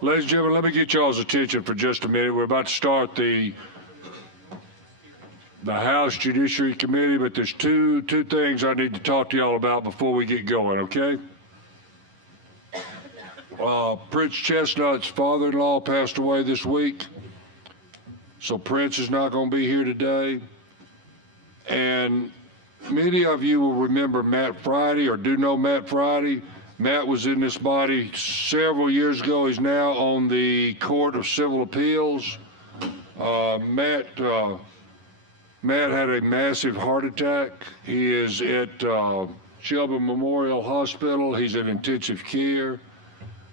Ladies and gentlemen, let me get y'all's attention for just a minute. We're about to start the House Judiciary Committee, but there's two things I need to talk to y'all about before we get going, okay? Prince Chestnut's father-in-law passed away this week, so Prince is not going to be here today. And many of you will remember Matt Friday, or do know Matt Friday. Matt was in this body several years ago. He's now on the Court of Civil Appeals. Matt had a massive heart attack. He is at Shelby Memorial Hospital. He's in intensive care.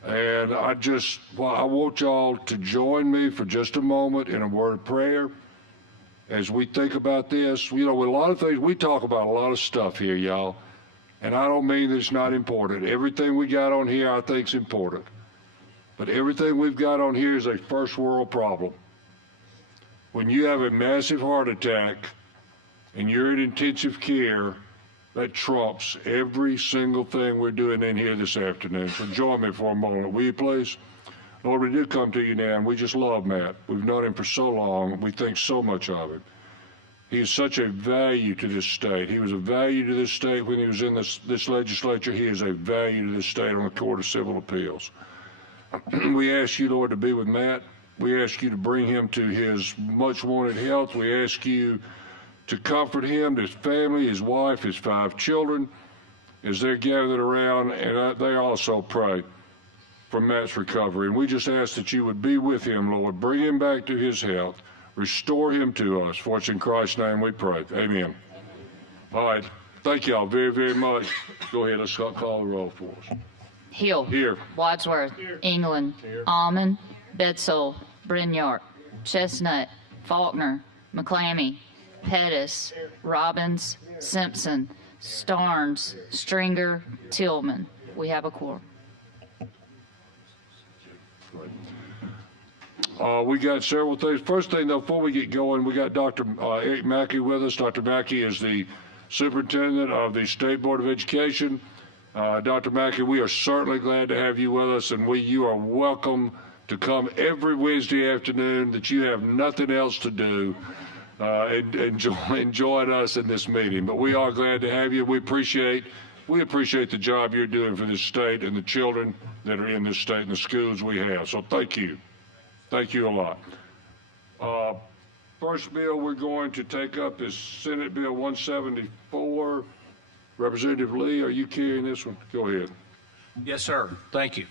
And I want y'all to join me for just a moment in a word of prayer as we think about this. You know, with a lot of things, we talk about a lot of stuff here, y'all. And I don't mean that it's not important. Everything we got on here I think is important. But everything we've got on here is a first world problem. When you have a massive heart attack and you're in intensive care, that trumps every single thing we're doing in here this afternoon. So join me for a moment, will you please? Lord, we do come to you now, and we just love Matt. We've known him for so long. We think so much of him. He is such a value to this state. He was a value to this state when he was in this legislature. He is a value to this state on the Court of Civil Appeals. We ask you, Lord, to be with Matt. We ask you to bring him to his much-wanted health. We ask you to comfort him, his family, his wife, his 5 children, as they're gathered around, and they also pray for Matt's recovery. And we just ask that you would be with him, Lord. Bring him back to his health. Restore him to us. For it's in Christ's name we pray. Amen. All right. Thank y'all very, very much. Go ahead. Let's call the roll for us. Hill. Here. Wadsworth. Here. England. Here. Almond. Bedsole. Brinyard. Chestnut. Faulkner. McClammy. Pettis. Here. Robbins. Here. Simpson. Starnes. Stringer. Tillman. We have a quorum. We got several things. First thing, though, before we get going, we got Dr. Eric Mackey with us. Dr. Mackey is the superintendent of the State Board of Education. Dr. Mackey, we are certainly glad to have you with us, and you are welcome to come every Wednesday afternoon that you have nothing else to do and join us in this meeting. But we are glad to have you. We appreciate the job you're doing for this state and the children that are in this state and the schools we have. So thank you. Thank you a lot. First bill we're going to take up is Senate Bill 174. Representative Lee, are you carrying this one? Go ahead. Yes, sir. Thank you.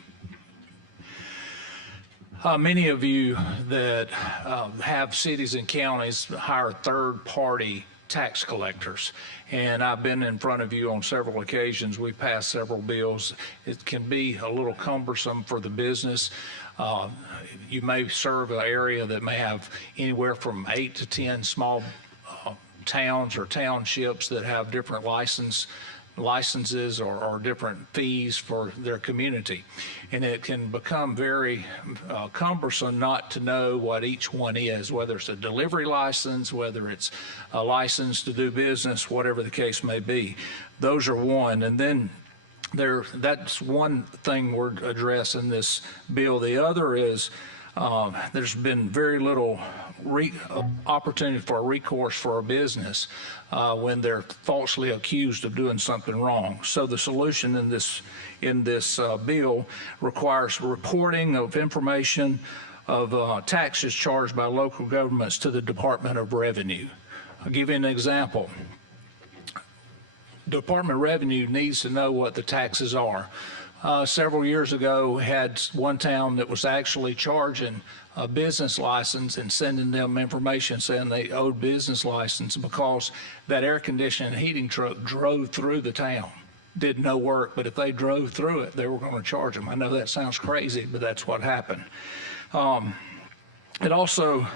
Many of you that have cities and counties hire third-party tax collectors, and I've been in front of you on several occasions. We've passed several bills. It can be a little cumbersome for the business. You may serve an area that may have anywhere from 8 to 10 small towns or townships that have different licenses or different fees for their community. And it can become very cumbersome not to know what each one is, whether it's a delivery license, whether it's a license to do business, whatever the case may be. Those are one. And then that's one thing we're addressing this bill. The other is there's been very little opportunity for recourse for a business when they're falsely accused of doing something wrong. So the solution in this bill requires reporting of information of taxes charged by local governments to the Department of Revenue. I'll give you an example. Department of Revenue needs to know what the taxes are. Several years ago, we had one town that was actually charging a business license and sending them information saying they owed business license because that air conditioning and heating truck drove through the town. Did no work, but if they drove through it, they were going to charge them. I know that sounds crazy, but that's what happened. It also,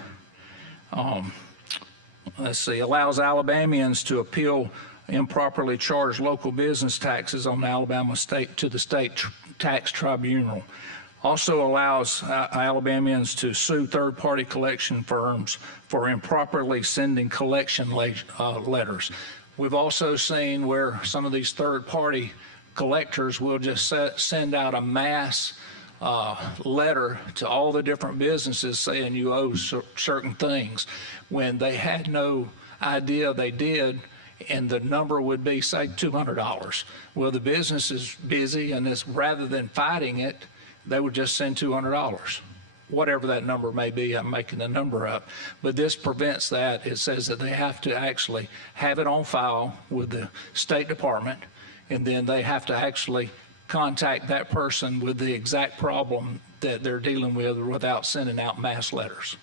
allows Alabamians to appeal improperly charged local business taxes on Alabama to the state tax tribunal. Also allows Alabamians to sue third-party collection firms for improperly sending collection letters. We've also seen where some of these third-party collectors will just send out a mass letter to all the different businesses saying you owe certain things when they had no idea they did, and the number would be, say, $200. Well, the business is busy, and rather than fighting it, they would just send $200. Whatever that number may be, I'm making the number up. But this prevents that. It says that they have to actually have it on file with the State Department, and then they have to actually contact that person with the exact problem that they're dealing with without sending out mass letters.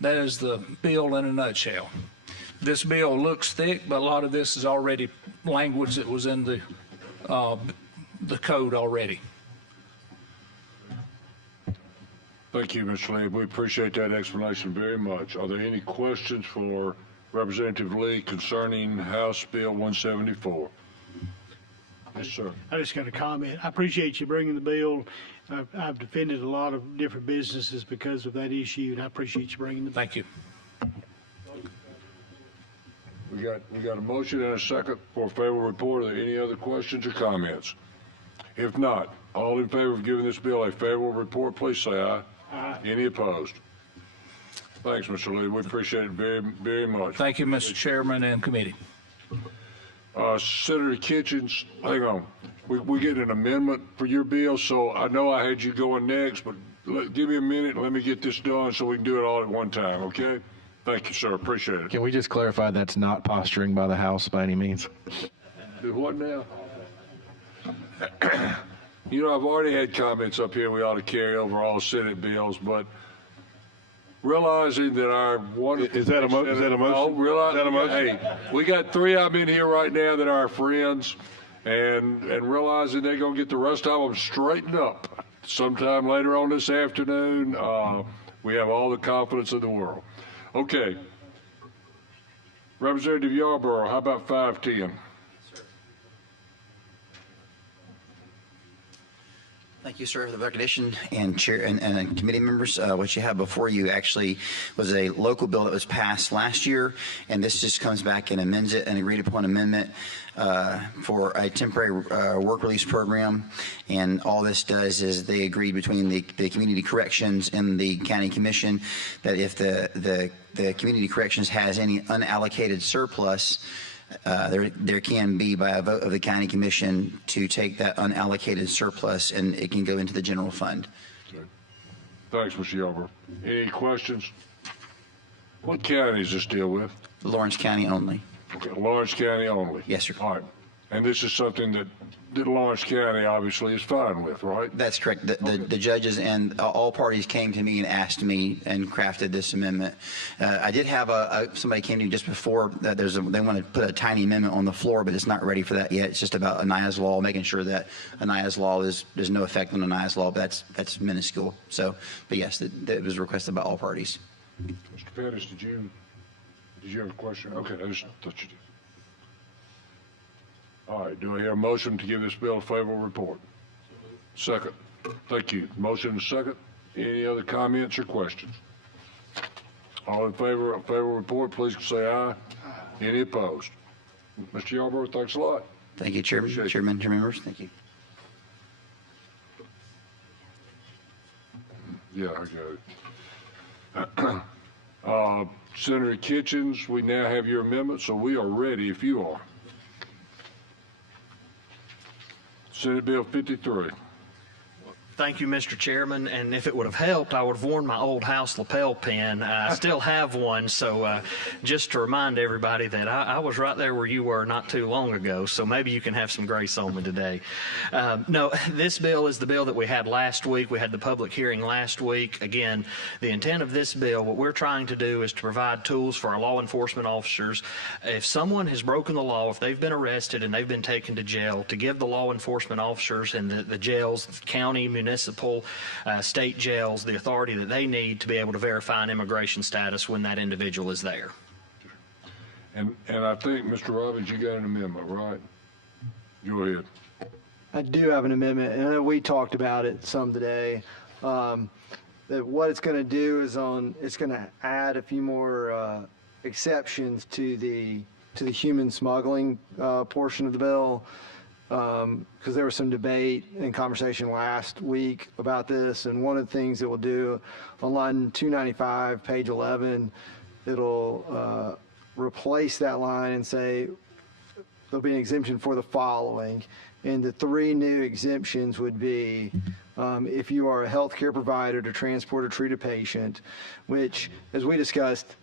That is the bill in a nutshell. This bill looks thick, but a lot of this is already language that was in the code already. Thank you, Mr. Lee. We appreciate that explanation very much. Are there any questions for Representative Lee concerning House Bill 174? Yes, sir. I just got a comment. I appreciate you bringing the bill. I've defended a lot of different businesses because of that issue, and I appreciate you bringing the bill. Thank you. We got a motion and a second for a favorable report. Are there any other questions or comments? If not, all in favor of giving this bill a favorable report, please say aye. Aye. Any opposed? Thanks, Mr. Lee. We appreciate it very, very much. Thank you, Mr. Chairman and committee. Senator Kitchens, hang on. We get an amendment for your bill, so I know I had you going next, but give me a minute and let me get this done so we can do it all at one time, okay? Thank you, sir. Appreciate it. Can we just clarify that's not posturing by the House by any means? Do what now? You know, I've already had comments up here we ought to carry over all Senate bills, but realizing that our wonderful... Is that a motion? Is that a motion? Realize, is that a motion? Hey, we got three of them in here right now that are our friends, and realizing they're going to get the rest of them straightened up sometime later on this afternoon. We have all the confidence in the world. Okay. Representative Yarbrough, how about 510? Thank you, sir, for the recognition, and chair and committee members. What you have before you actually was a local bill that was passed last year, and this just comes back and amends it, an agreed upon amendment for a temporary work release program. And all this does is they agreed between the community corrections and the county commission that if the community corrections has any unallocated surplus, there can be, by a vote of the county commission, to take that unallocated surplus and it can go into the general fund. Okay. Thanks, Mr. Yarbrough. Any questions? What county does this deal with? Lawrence County only. Okay, Lawrence County only. Yes, sir. All right. And this is something that Lawrence County obviously is fine with, right? That's correct. The judges and all parties came to me and asked me and crafted this amendment. I did have somebody came to me just before that they want to put a tiny amendment on the floor, but it's not ready for that yet. It's just about Aniah's law, making sure that Aniah's law there's no effect on Aniah's law, but that's minuscule. So, but yes, that was requested by all parties. Mr. Pettis, did you have a question? Okay, I just thought you did. All right, do I hear a motion to give this bill a favorable report? Second. Thank you. Motion and second. Any other comments or questions? All in favor of favorable report, please say aye. Any opposed? Mr. Yarbrough, thanks a lot. Thank you, Chairman, Chairman, members. Thank you. Yeah, I got it. Senator Kitchens, we now have your amendment, so we are ready if you are. Senate Bill 53. Thank you, Mr. Chairman, and if it would have helped, I would have worn my old house lapel pin. I still have one, so just to remind everybody that I was right there where you were not too long ago, so maybe you can have some grace on me today. No, this bill is the bill that we had last week. We had the public hearing last week. Again, the intent of this bill, what we're trying to do is to provide tools for our law enforcement officers. If someone has broken the law, if they've been arrested and they've been taken to jail, to give the law enforcement officers and the jails, the county, municipal, state jails, the authority that they need to be able to verify an immigration status when that individual is there. And I think, Mr. Robbins, you got an amendment, right? Go ahead. I do have an amendment, and I know we talked about it some today. That what it's going to do is it's going to add a few more exceptions to the human smuggling portion of the bill. because there was some debate and conversation last week about this, and one of the things that we'll do on line 295, page 11, it'll replace that line and say there'll be an exemption for the following. And the three new exemptions would be if you are a healthcare provider to transport or treat a patient, which, as we discussed,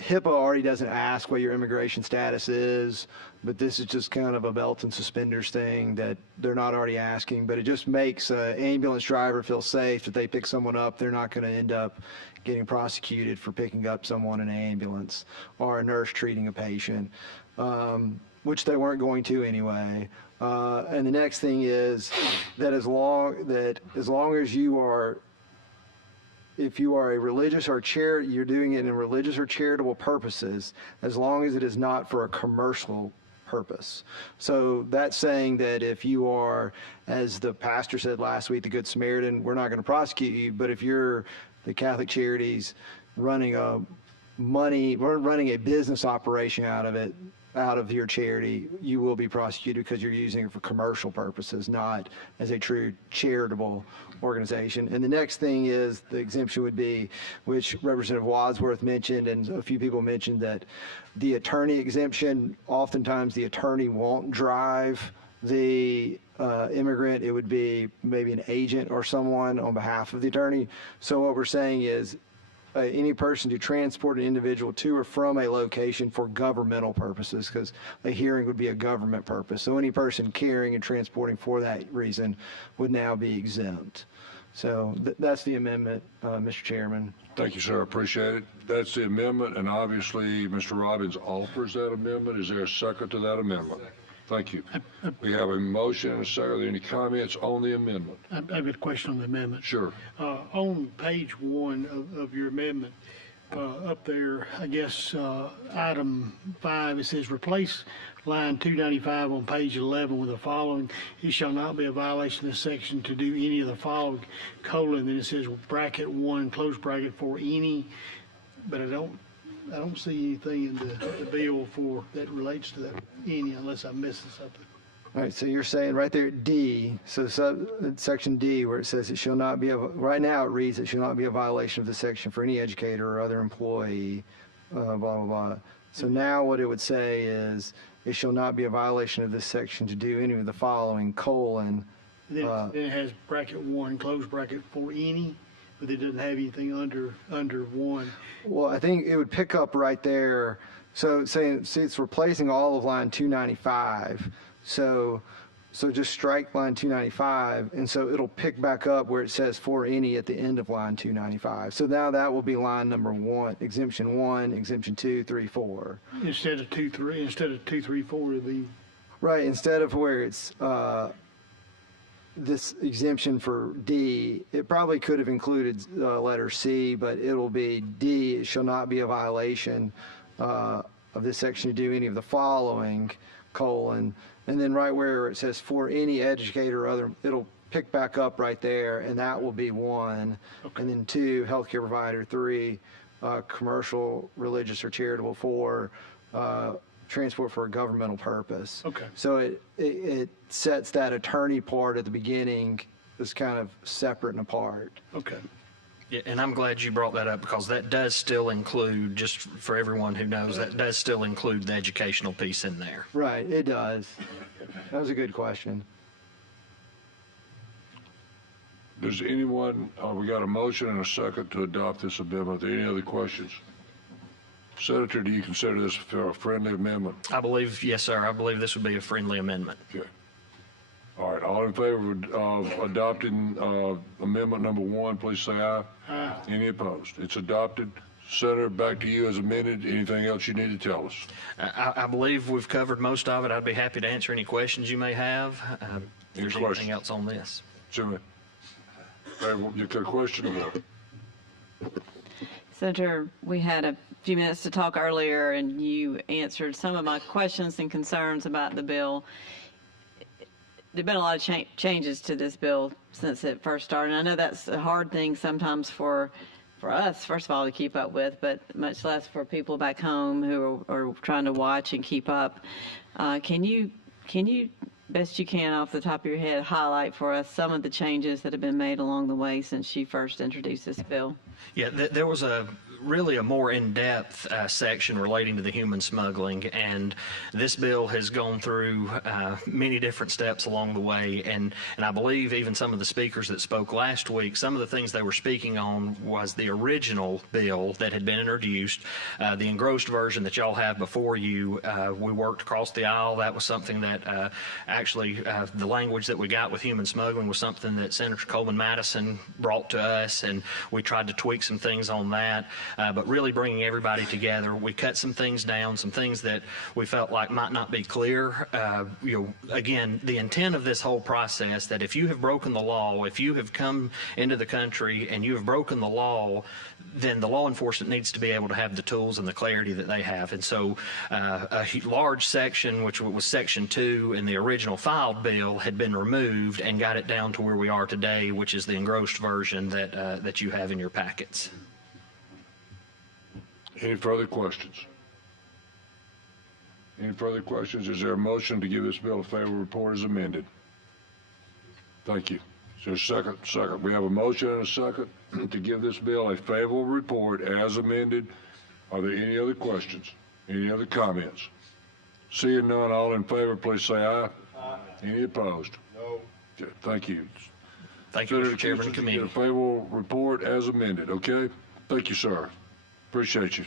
HIPAA already doesn't ask what your immigration status is, but this is just kind of a belt and suspenders thing that they're not already asking. But it just makes an ambulance driver feel safe that they pick someone up. They're not going to end up getting prosecuted for picking up someone in an ambulance, or a nurse treating a patient, which they weren't going to anyway. And the next thing is that as long as you are, if you are a religious or you're doing it in religious or charitable purposes, as long as it is not for a commercial purpose. So that's saying that if you are, as the pastor said last week, the Good Samaritan, we're not going to prosecute you. But if you're the Catholic Charities running a business operation out of your charity, you will be prosecuted because you're using it for commercial purposes, not as a true charitable organization. And the next thing is the exemption would be, which Representative Wadsworth mentioned, and a few people mentioned, that the attorney exemption, oftentimes the attorney won't drive the immigrant. It would be maybe an agent or someone on behalf of the attorney. So what we're saying is any person to transport an individual to or from a location for governmental purposes, because a hearing would be a government purpose. So any person carrying and transporting for that reason would now be exempt. So that's the amendment, Mr. Chairman. Thank you, sir. I appreciate it. That's the amendment, and obviously Mr. Robbins offers that amendment. Is there a second to that amendment? Thank you. We have a motion and a second. Are there any comments on the amendment? I've got a question on the amendment. Sure. On page 1 of your amendment, up there, I guess, item 5, it says replace line 295 on page 11 with the following: it shall not be a violation of this section to do any of the following, colon, then it says bracket 1, close bracket, for any, but I don't see anything in the bill that relates to that any, unless I'm missing something. All right, so you're saying right there, D, so section D, where it says it shall not be, right now it reads it shall not be a violation of the section for any educator or other employee, blah, blah, blah. So now what it would say is it shall not be a violation of this section to do any of the following, colon. Then it has bracket 1, close bracket, for any, but it doesn't have anything under 1. Well, I think it would pick up right there. So see, it's replacing all of line 295. So just strike line 295, and so it'll pick back up where it says for any at the end of line 295. So now that will be line number 1, exemption 1, exemption 2, 3, 4. Instead of 2, 3, 4, it'll be right. Instead of where it's this exemption for D, it probably could have included letter C, but it'll be D. It shall not be a violation of this section to do any of the following, colon. And then right where it says for any educator or other, it'll pick back up right there, and that will be 1. Okay. And then 2, healthcare provider. 3, commercial, religious, or charitable. 4, transport for a governmental purpose. Okay. So it sets that attorney part at the beginning as kind of separate and apart. Okay. Yeah, and I'm glad you brought that up, because that does still include, just for everyone who knows, that does still include the educational piece in there. Right, it does. That was a good question. Does anyone, we got a motion and a second to adopt this amendment. Are there any other questions? Senator, do you consider this a friendly amendment? I believe, yes, sir. I believe this would be a friendly amendment. Okay. All right, all in favor of adopting amendment number 1, please say aye. Aye. Any opposed? It's adopted. Senator, back to you as amended. Anything else you need to tell us? I believe we've covered most of it. I'd be happy to answer any questions you may have. If there's anything else on this. Jimmy, you got a question or what? Senator, we had a few minutes to talk earlier, and you answered some of my questions and concerns about the bill. There have been a lot of changes to this bill since it first started. And I know that's a hard thing sometimes for us, first of all, to keep up with, but much less for people back home who are trying to watch and keep up. Can you best you can off the top of your head, highlight for us some of the changes that have been made along the way since you first introduced this bill. Yeah, there was really a more in-depth section relating to the human smuggling, and this bill has gone through many different steps along the way, and I believe even some of the speakers that spoke last week, some of the things they were speaking on was the original bill that had been introduced, the engrossed version that y'all have before you. We worked across the aisle. That was something that actually the language that we got with human smuggling was something that Senator Coleman Madison brought to us, and we tried to tweak some things on that. But really bringing everybody together. We cut some things down, some things that we felt like might not be clear. Again, the intent of this whole process, that if you have broken the law, if you have come into the country and you have broken the law, then the law enforcement needs to be able to have the tools and the clarity that they have. And so a large section, which was Section 2 in the original filed bill, had been removed and got it down to where we are today, which is the engrossed version that you have in your packets. Any further questions? Any further questions? Is there a motion to give this bill a favorable report as amended? Thank you. Is there a second? Second. We have a motion and a second to give this bill a favorable report as amended. Are there any other questions? Any other comments? Seeing none, all in favor, please say aye. Aye. Any opposed? No. Okay, thank you. Thank you, Mr. Chairman and committee. A favorable report as amended, okay? Thank you, sir. Appreciate you.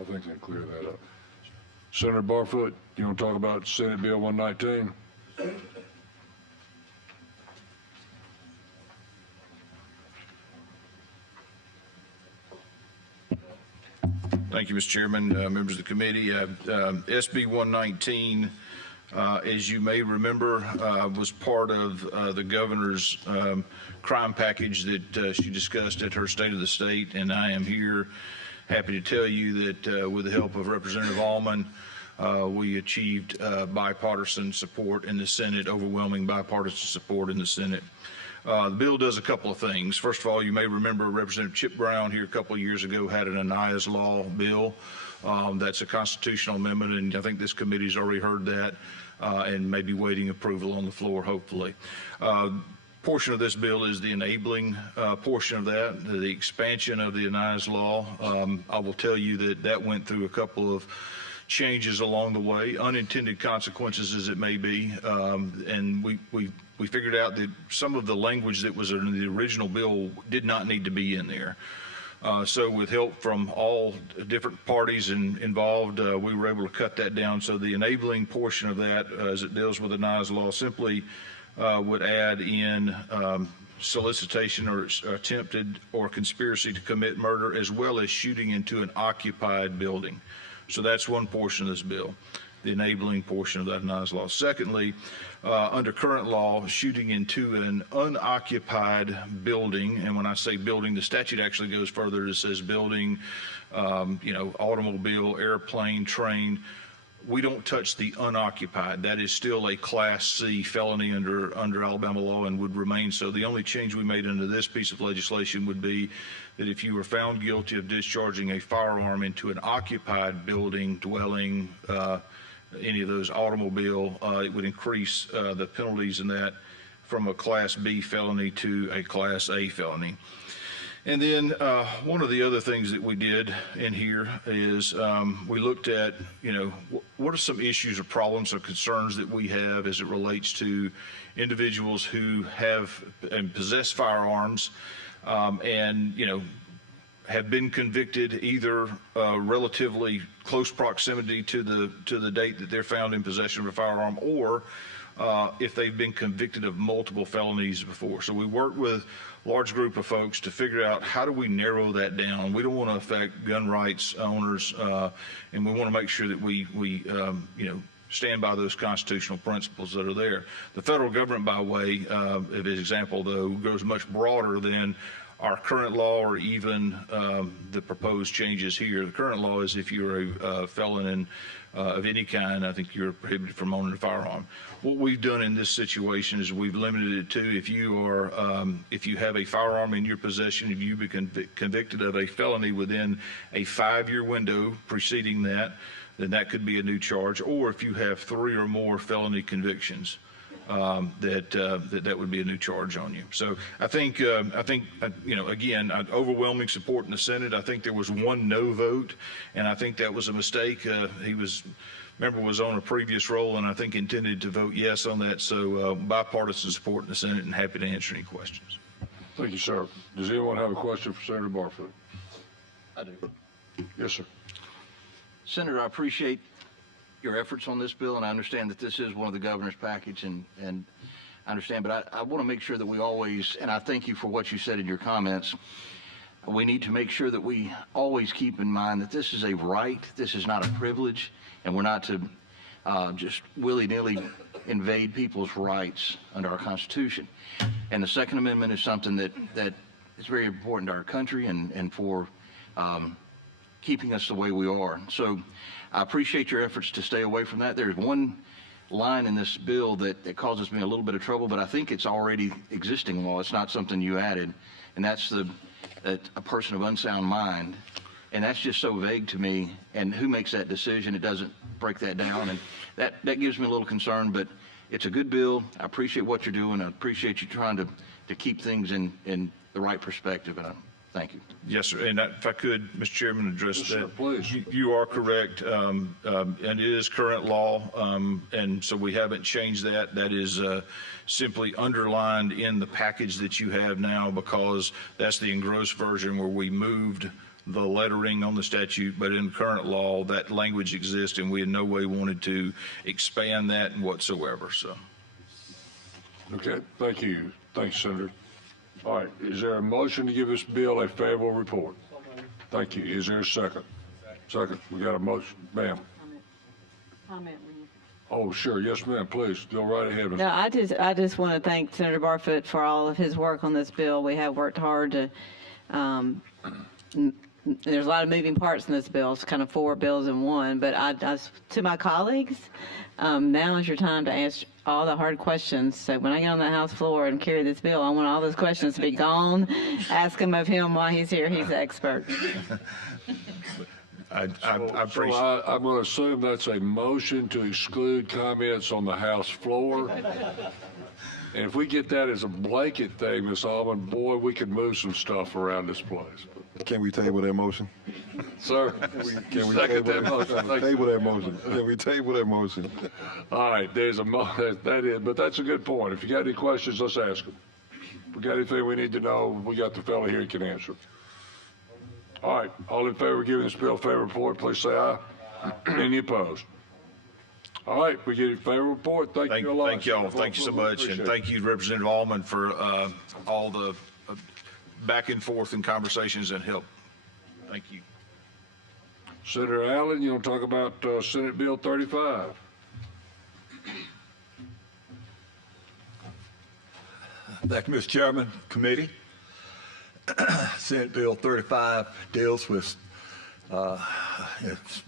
I think they can clear that up. Senator Barfoot, you want to talk about Senate Bill 119? Thank you, Mr. Chairman, members of the committee. SB 119, as you may remember, was part of the governor's crime package that she discussed at her State of the State, and I am here happy to tell you that with the help of Representative Allman, we achieved bipartisan support in the Senate, overwhelming bipartisan support in the Senate. The bill does a couple of things. First of all, you may remember Representative Chip Brown here a couple of years ago had an Aniah's Law bill. That's a constitutional amendment, and I think this committee's already heard that and may be waiting approval on the floor, hopefully. Portion of this bill is the enabling portion of that, the expansion of the Aniah's Law. I will tell you that that went through a couple of changes along the way, unintended consequences as it may be, and we figured out that some of the language that was in the original bill did not need to be in there. So with help from all different parties involved, we were able to cut that down. So the enabling portion of that, as it deals with the Aniah's Law, simply would add in solicitation or attempted or conspiracy to commit murder, as well as shooting into an occupied building. So that's one portion of this bill, the enabling portion of that Aniah's Law. Secondly, under current law, shooting into an unoccupied building, and when I say building, the statute actually goes further. It says building, automobile, airplane, train. We don't touch the unoccupied. That is still a Class C felony under Alabama law and would remain so. The only change we made under this piece of legislation would be that if you were found guilty of discharging a firearm into an occupied building, dwelling, any of those automobile, it would increase the penalties in that from a Class B felony to a Class A felony. And then one of the other things that we did in here is we looked at, what are some issues or problems or concerns that we have as it relates to individuals who have and possess firearms and, have been convicted either relatively close proximity to the date that they're found in possession of a firearm, or if they've been convicted of multiple felonies before. So we worked with a large group of folks to figure out how do we narrow that down. We don't want to affect gun rights owners, and we want to make sure that we stand by those constitutional principles that are there. The federal government, by way of example, though, goes much broader than our current law or even the proposed changes here. The current law is if you're a felon of any kind, I think you're prohibited from owning a firearm. What we've done in this situation is we've limited it to if you have a firearm in your possession, if you've been convicted of a felony within a 5-year window preceding that, then that could be a new charge. Or if you have 3 or more felony convictions, that would be a new charge on you. So I think again, overwhelming support in the Senate. I think there was 1 no vote, and I think that was a mistake. Member was on a previous roll, and I think intended to vote yes on that. So bipartisan support in the Senate, and happy to answer any questions. Thank you, sir. Does anyone have a question for Senator Barfoot? I do. Yes, sir. Senator, I appreciate your efforts on this bill, and I understand that this is one of the governor's package, and I understand, but I want to make sure that we always, and I thank you for what you said in your comments, we need to make sure that we always keep in mind that this is a right, this is not a privilege, and we're not to just willy-nilly invade people's rights under our Constitution. And the Second Amendment is something that is very important to our country and for keeping us the way we are. So I appreciate your efforts to stay away from that. There's one line in this bill that causes me a little bit of trouble, but I think it's already existing law. It's not something you added, and that's that a person of unsound mind. And that's just so vague to me. And who makes that decision? It doesn't break that down, and that gives me a little concern. But it's a good bill. I appreciate what you're doing. I appreciate you trying to keep things in the right perspective. And thank you. Yes, sir. And if I could, Mr. Chairman, address Yes, that. sir, please. You are correct, and it is current law, and so we haven't changed that. That is simply underlined in the package that you have now, because that's the engrossed version where we moved the lettering on the statute, but in current law, that language exists, and we in no way wanted to expand that whatsoever. So. Okay, thank you. Thanks, Senator. All right, is there a motion to give this bill a favorable report? Thank you. Is there a second? Second. We got a motion. Ma'am. Comment when you. Oh, sure. Yes, ma'am. Please go right ahead. No, I just want to thank Senator Barfoot for all of his work on this bill. We have worked hard to. There's a lot of moving parts in this bill. It's kind of 4 bills in one. But to my colleagues, now is your time to ask all the hard questions. So when I get on the House floor and carry this bill, I want all those questions to be gone. Ask him of him while he's here. He's the expert. I appreciate. So I'm going to assume that's a motion to exclude comments on the House floor. And if we get that as a blanket thing, Ms. Almond, boy, we could move some stuff around this place. Can we table that motion? Sir, Can we second table that motion? Thank you. Table that motion. Can we table that motion? All right, there's that is, but that's a good point. If you got any questions, let's ask them. If we got anything we need to know, we got the fellow here who can answer. All right, all in favor of giving this bill a favorable report, please say aye. Any opposed? All right, we get a favorable report. Thank you a lot. Thank y'all. Thank you so much, and thank you, Representative Allman, for all the back and forth and conversations and help. Thank you. Senator Allen, you want to talk about Senate Bill 35? Thank you, Mr. Chairman, committee. Senate Bill 35 deals with a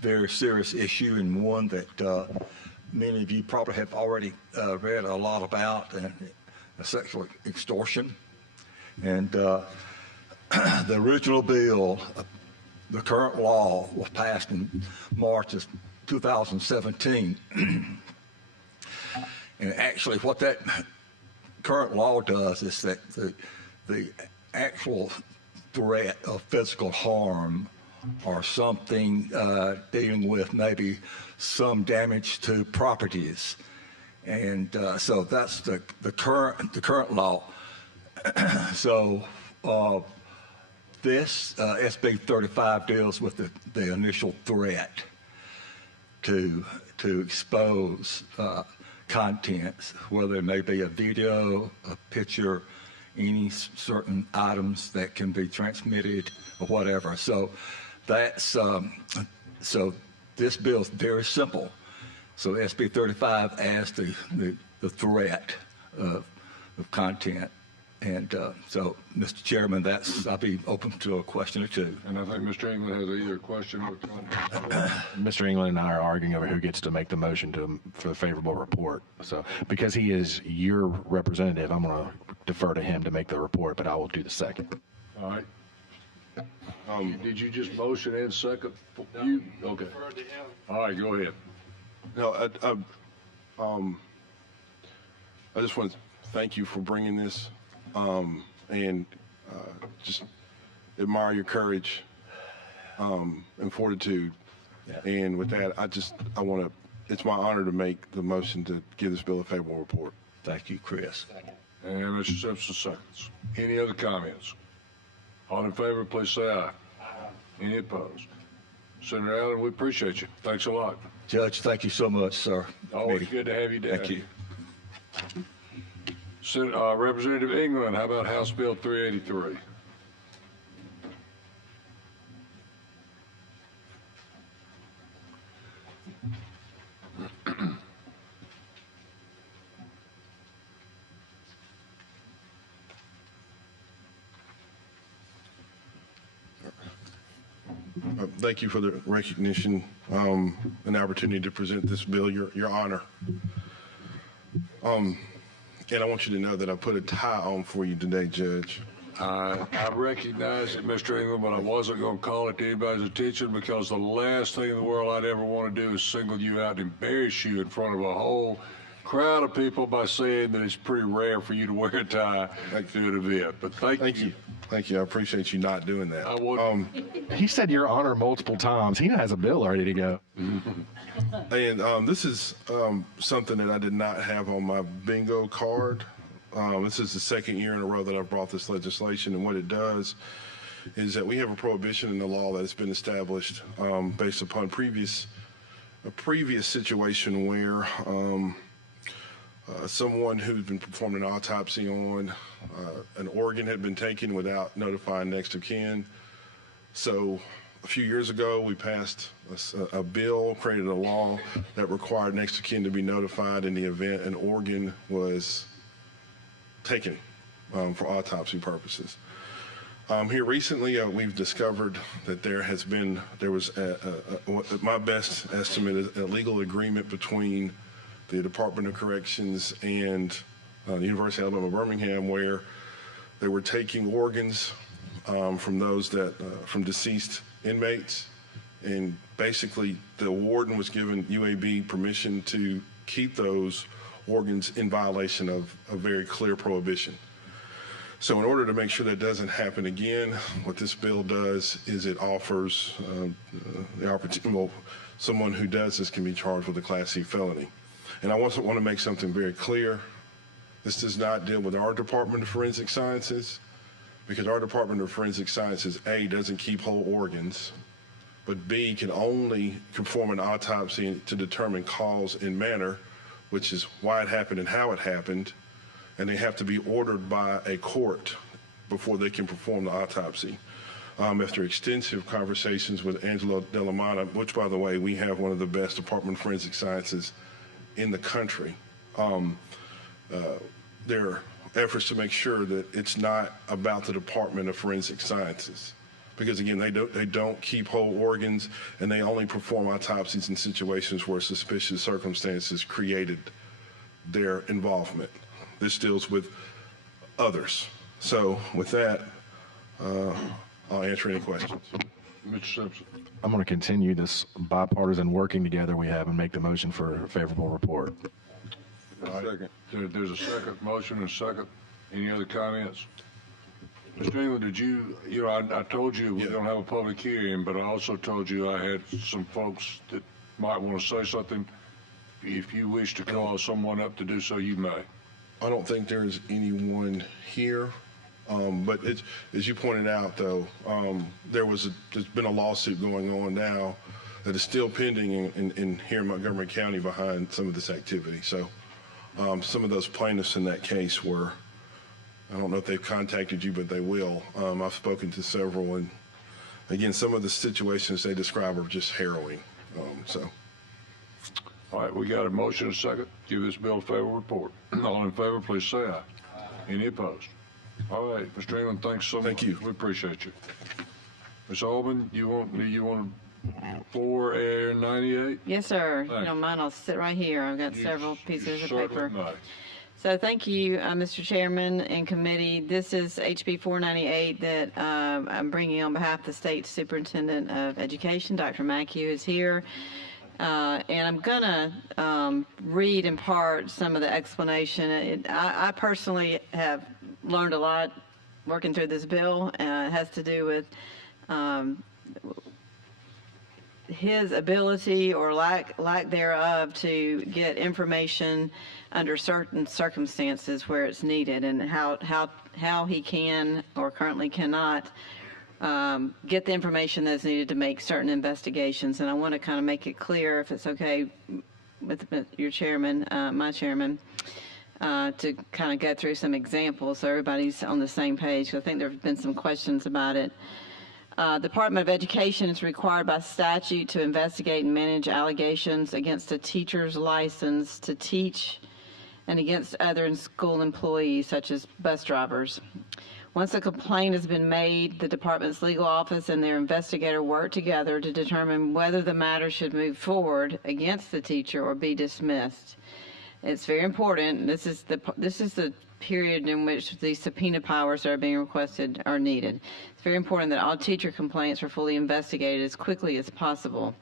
very serious issue, and one that many of you probably have already read a lot about, sexual extortion. And the original bill, the current law, was passed in March of 2017. And actually what that current law does is that the actual threat of physical harm or something dealing with maybe some damage to properties. And so that's the current law. So this SB 35 deals with the initial threat to expose contents, whether it may be a video, a picture, any certain items that can be transmitted or whatever. So that's so this bill is very simple. So SB 35 adds the threat of content And so, Mr. Chairman, I'll be open to a question or two. And I think Mr. England has either a question or a comment. Mr. England and I are arguing over who gets to make the motion for the favorable report. So because he is your representative, I'm going to defer to him to make the report, but I will do the second. All right. Did you just motion and second? You, okay. All right, go ahead. No, I just want to thank you for bringing this, and just admire your courage and fortitude. And with that, it's my honor to make the motion to give this bill a favorable report. Thank you, Chris. And Mr. Simpson seconds. Any other comments? All in favor, please say aye. Any opposed? Senator Allen, we appreciate you. Thanks a lot. Judge, thank you so much, sir. Always good to have you down. Thank you. Representative England, how about House Bill 383? Thank you for the recognition and opportunity to present this bill, Your Honor. And I want you to know that I put a tie on for you today, Judge. I recognize it, Mr. England, but I wasn't going to call it to anybody's attention because the last thing in the world I'd ever want to do is single you out and embarrass you in front of a whole crowd of people by saying that it's pretty rare for you to wear a tie to an event. But thank you. Thank you. I appreciate you not doing that. I would. He said Your Honor multiple times. He has a bill ready to go. And this is something that I did not have on my bingo card. This is the second year in a row that I've brought this legislation, and what it does is that we have a prohibition in the law that has been established based upon a previous situation where someone who'd been performing an autopsy on an organ had been taken without notifying next of kin. So a few years ago, we passed a bill, created a law that required next of kin to be notified in the event an organ was taken for autopsy purposes. Here recently, we've discovered that there was my best estimate is a legal agreement between the Department of Corrections and the University of Alabama Birmingham, where they were taking organs from from deceased inmates, and basically the warden was given UAB permission to keep those organs in violation of a very clear prohibition. So in order to make sure that doesn't happen again, what this bill does is it offers the opportunity, someone who does this can be charged with a Class C felony. And I also want to make something very clear. This does not deal with our Department of Forensic Sciences, because our Department of Forensic Sciences, A, doesn't keep whole organs, but B, can only perform an autopsy to determine cause and manner, which is why it happened and how it happened, and they have to be ordered by a court before they can perform the autopsy. After extensive conversations with Angelo Delamata, which, by the way, we have one of the best Department of Forensic Sciences in the country, there are efforts to make sure that it's not about the Department of Forensic Sciences, because again, they don't keep whole organs, and they only perform autopsies in situations where suspicious circumstances created their involvement. This deals with others. So with that, I'll answer any questions. Mr. Simpson. I'm going to continue this bipartisan working together we have and make the motion for a favorable report. Second. There's a second motion and a second. Any other comments? Mr. England, I told you we don't have a public hearing, but I also told you I had some folks that might want to say something. If you wish to call someone up to do so, you may. I don't think there's anyone here, but as you pointed out, though, there's been a lawsuit going on now that is still pending in here in Montgomery County behind some of this activity. So some of those plaintiffs in that case I don't know if they've contacted you, but they will. I've spoken to several, and again, some of the situations they describe are just harrowing. All right, we got a motion and a second. Give this bill a favorable report. All in favor, please say aye. Any opposed? All right, Mr. Ingram, thanks so much. Thank you. We appreciate you. Ms. Albin, you want 498? Yes, sir. If Thanks. you don't mind, I'll sit right here. I've got several pieces of paper. Certainly. So thank you, Mr. Chairman and committee. This is HB 498 that I'm bringing on behalf of the State Superintendent of Education. Dr. McHugh is here. And I'm going to read in part some of the explanation. I personally have learned a lot working through this bill. It has to do with his ability or lack thereof to get information under certain circumstances where it's needed, and how he can or currently cannot get the information that's needed to make certain investigations. And I want to kind of make it clear, if it's okay with your chairman, my chairman, to kind of go through some examples so everybody's on the same page. I think there have been some questions about it. Department of Education is required by statute to investigate and manage allegations against a teacher's license to teach and against other school employees, such as bus drivers. Once a complaint has been made, the department's legal office and their investigator work together to determine whether the matter should move forward against the teacher or be dismissed. It's very important. This is the period in which the subpoena powers that are being requested are needed. It's very important that all teacher complaints are fully investigated as quickly as possible.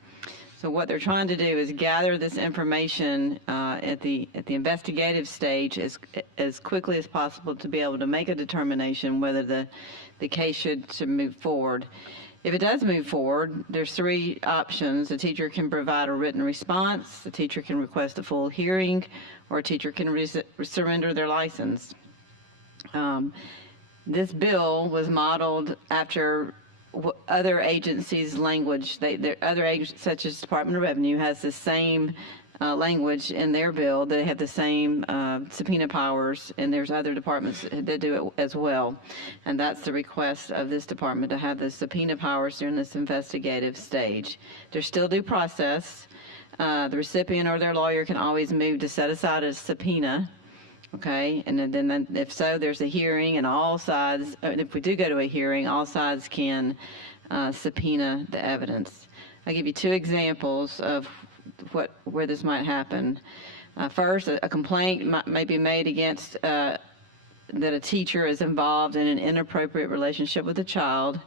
So what they're trying to do is gather this information at the investigative stage as quickly as possible to be able to make a determination whether the case should move forward. If it does move forward, there's three options. The teacher can provide a written response, the teacher can request a full hearing, or a teacher can surrender their license. This bill was modeled after other agencies' language. Other agencies, such as Department of Revenue, has the same language in their bill. They have the same subpoena powers, and there's other departments that do it as well. And that's the request of this department, to have the subpoena powers during this investigative stage. There's still due process. The recipient or their lawyer can always move to set aside a subpoena. Okay, and then if so, there's a hearing, and all sides, if we do go to a hearing, all sides can subpoena the evidence. I'll give you two examples of where this might happen. First, a complaint may be made against that a teacher is involved in an inappropriate relationship with a child.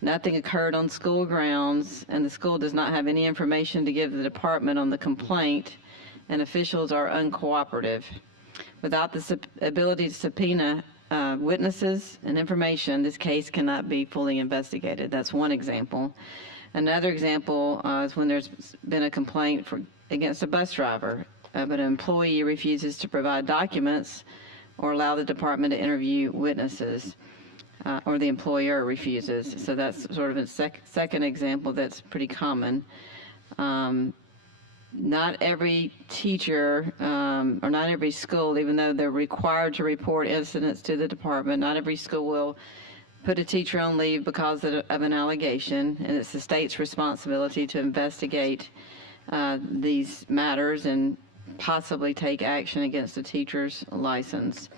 Nothing occurred on school grounds, and the school does not have any information to give the department on the complaint, and officials are uncooperative. Without the ability to subpoena witnesses and information, this case cannot be fully investigated. That's one example. Another example is when there's been a complaint against a bus driver, but an employee refuses to provide documents or allow the department to interview witnesses, or the employer refuses. So that's sort of a second example that's pretty common. Not every teacher or not every school, even though they're required to report incidents to the department, not every school will put a teacher on leave because of an allegation, and it's the state's responsibility to investigate these matters and possibly take action against the teacher's license.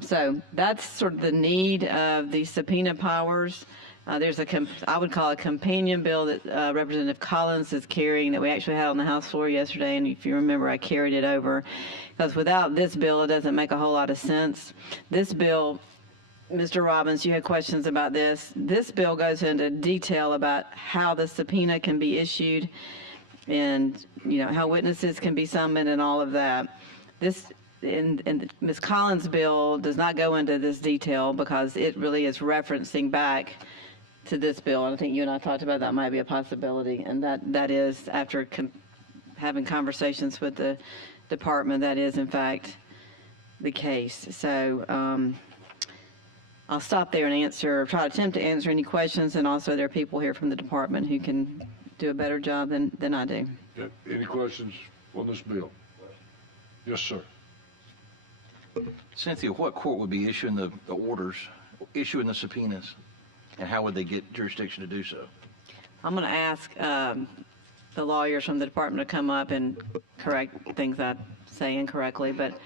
So that's sort of the need of the subpoena powers. There's I would call a companion bill that Representative Collins is carrying that we actually had on the House floor yesterday, and if you remember, I carried it over, because without this bill, it doesn't make a whole lot of sense. This bill, Mr. Robbins, you had questions about this. This bill goes into detail about how the subpoena can be issued, and how witnesses can be summoned and all of that. This and Ms. Collins' bill does not go into this detail because it really is referencing back to this bill. And I think you and I talked about that might be a possibility, and that is after having conversations with the department, that is in fact the case. So I'll stop there and try to attempt to answer any questions, and also there are people here from the department who can do a better job than I do. Yeah. Any questions on this bill? Yes, sir. Cynthia, what court would be issuing the orders, issuing the subpoenas, and how would they get jurisdiction to do so? I'm going to ask the lawyers from the department to come up and correct things I say incorrectly, but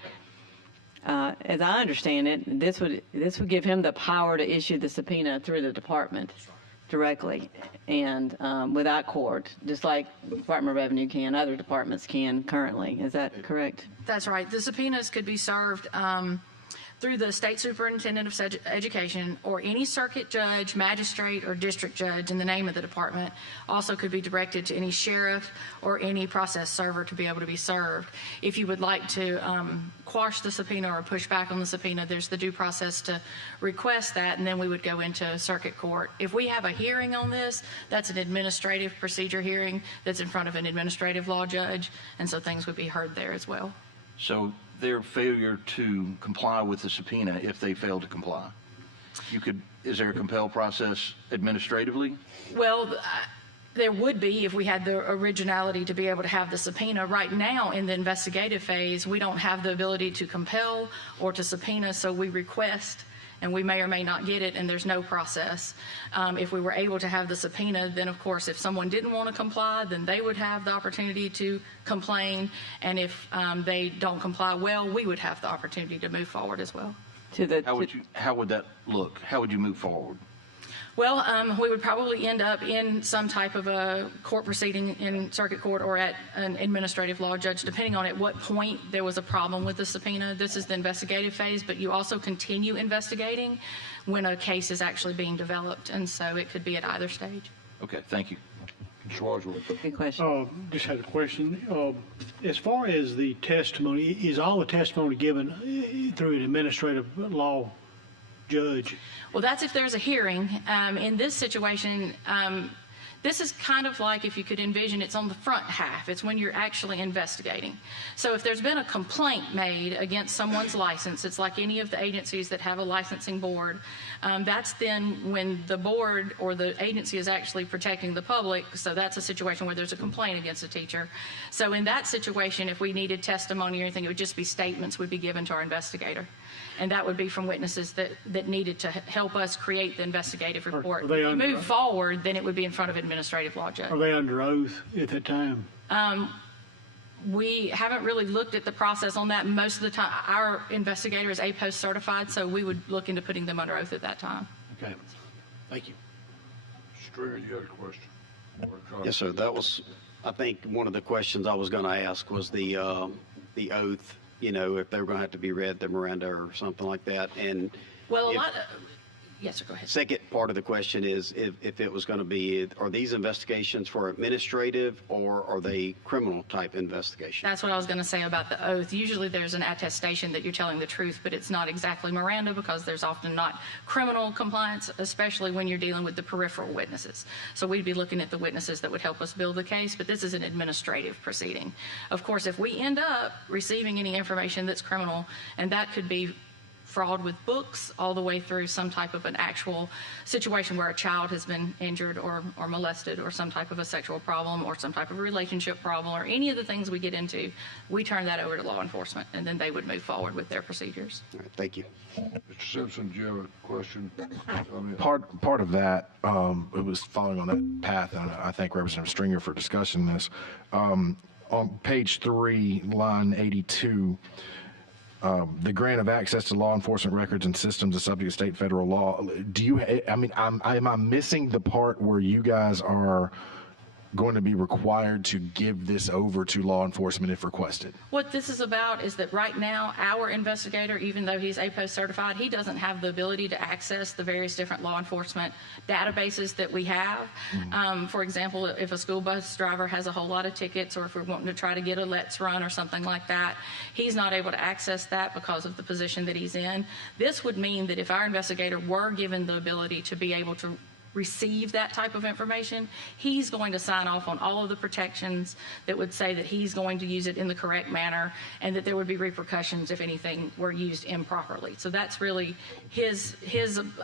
as I understand it, this would give him the power to issue the subpoena through the department directly and without court, just like Department of Revenue can, other departments can currently. Is that correct? That's right. The subpoenas could be served through the state superintendent of education or any circuit judge, magistrate, or district judge in the name of the department. Also could be directed to any sheriff or any process server to be able to be served. If you would like to quash the subpoena or push back on the subpoena, there's the due process to request that, and then we would go into circuit court. If we have a hearing on this, that's an administrative procedure hearing that's in front of an administrative law judge, and so things would be heard there as well. So their failure to comply with the subpoena, if they fail to comply, is there a compel process administratively? Well, there would be if we had the originality to be able to have the subpoena. Right now, in the investigative phase, we don't have the ability to compel or to subpoena, so we request, and we may or may not get it, and there's no process. If we were able to have the subpoena, then of course, if someone didn't want to comply, then they would have the opportunity to complain, and if they don't comply well, we would have the opportunity to move forward as well. How would that look? How would you move forward? Well, we would probably end up in some type of a court proceeding in circuit court or at an administrative law judge, depending on at what point there was a problem with the subpoena. This is the investigative phase, but you also continue investigating when a case is actually being developed, and so it could be at either stage. Okay, thank you. Good question. Just had a question. As far as the testimony, is all the testimony given through an administrative law judge? Well, that's if there's a hearing. In this situation, this is kind of like, if you could envision, it's on the front half. It's when you're actually investigating. So if there's been a complaint made against someone's license, it's like any of the agencies that have a licensing board. That's then when the board or the agency is actually protecting the public. So that's a situation where there's a complaint against a teacher. So in that situation, if we needed testimony or anything, it would just be statements would be given to our investigator. And that would be from witnesses that needed to help us create the investigative report. If we move forward, then it would be in front of an administrative law judge. Are they under oath at that time? We haven't really looked at the process on that. Most of the time, our investigator is APOS certified, so we would look into putting them under oath at that time. Okay. Thank you. Stringer, you had a question? Or a comment? Yes, sir. That was, I think, one of the questions I was going to ask was the oath. You know, if they were going to have to be read, the Miranda or something like that. And well, yes, sir, go ahead. Second part of the question is if it was going to be, are these investigations for administrative or are they criminal type investigations? That's what I was going to say about the oath. Usually there's an attestation that you're telling the truth, but it's not exactly Miranda because there's often not criminal compliance, especially when you're dealing with the peripheral witnesses. So we'd be looking at the witnesses that would help us build the case, but this is an administrative proceeding. Of course, if we end up receiving any information that's criminal, and that could be fraud with books all the way through some type of an actual situation where a child has been injured or molested or some type of a sexual problem or some type of relationship problem or any of the things we get into, we turn that over to law enforcement and then they would move forward with their procedures. All right, thank you. Mr. Simpson, do you have a question? Part of that, it was following on that path, and I thank Representative Stringer for discussing this. On page 3, line 82, the grant of access to law enforcement records and systems is subject to state and federal law. Do you, am I missing the part where you guys are going to be required to give this over to law enforcement if requested? What this is about is that right now, our investigator, even though he's APOS certified, he doesn't have the ability to access the various different law enforcement databases that we have. Mm-hmm. For example, if a school bus driver has a whole lot of tickets or if we're wanting to try to get a Let's Run or something like that, he's not able to access that because of the position that he's in. This would mean that if our investigator were given the ability to be able to receive that type of information, he's going to sign off on all of the protections that would say that he's going to use it in the correct manner and that there would be repercussions if anything were used improperly. So that's really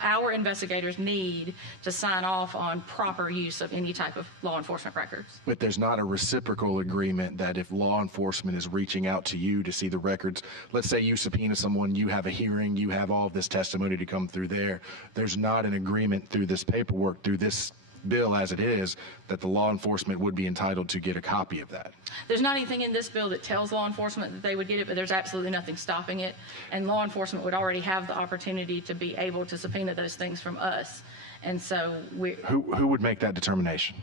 our investigators need to sign off on proper use of any type of law enforcement records. But there's not a reciprocal agreement that if law enforcement is reaching out to you to see the records, let's say you subpoena someone, you have a hearing, you have all of this testimony to come through there, there's not an agreement through this paperwork, through this bill as it is, that the law enforcement would be entitled to get a copy of that. There's not anything in this bill that tells law enforcement that they would get it, but there's absolutely nothing stopping it. And law enforcement would already have the opportunity to be able to subpoena those things from us. And so Who would make that determination?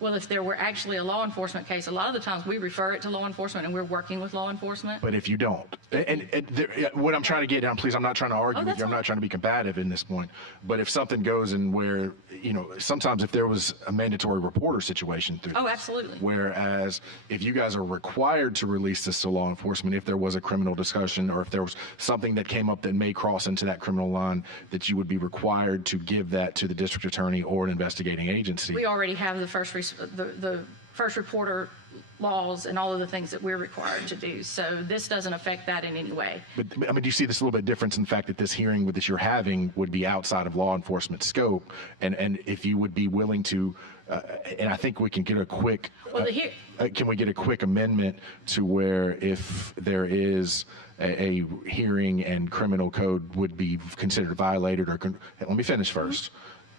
well, if there were actually a law enforcement case, a lot of the times we refer it to law enforcement and we're working with law enforcement. But if you don't, and what I'm trying to get down, please, I'm not trying to argue with you. I'm not trying to be combative in this point. But if something goes in where, sometimes if there was a mandatory reporter situation through Oh, this, absolutely. Whereas if you guys are required to release this to law enforcement, if there was a criminal discussion or if there was something that came up that may cross into that criminal line, that you would be required to give that to the district attorney or an investigating agency. We already have the first reporter laws and all of the things that we're required to do. So this doesn't affect that in any way. But I mean, do you see this a little bit difference in the fact that this hearing that you're having would be outside of law enforcement scope? And if you would be willing to, and I think we can get a quick, can we get a quick amendment to where if there is a hearing and criminal code would be considered violated, or let me finish first.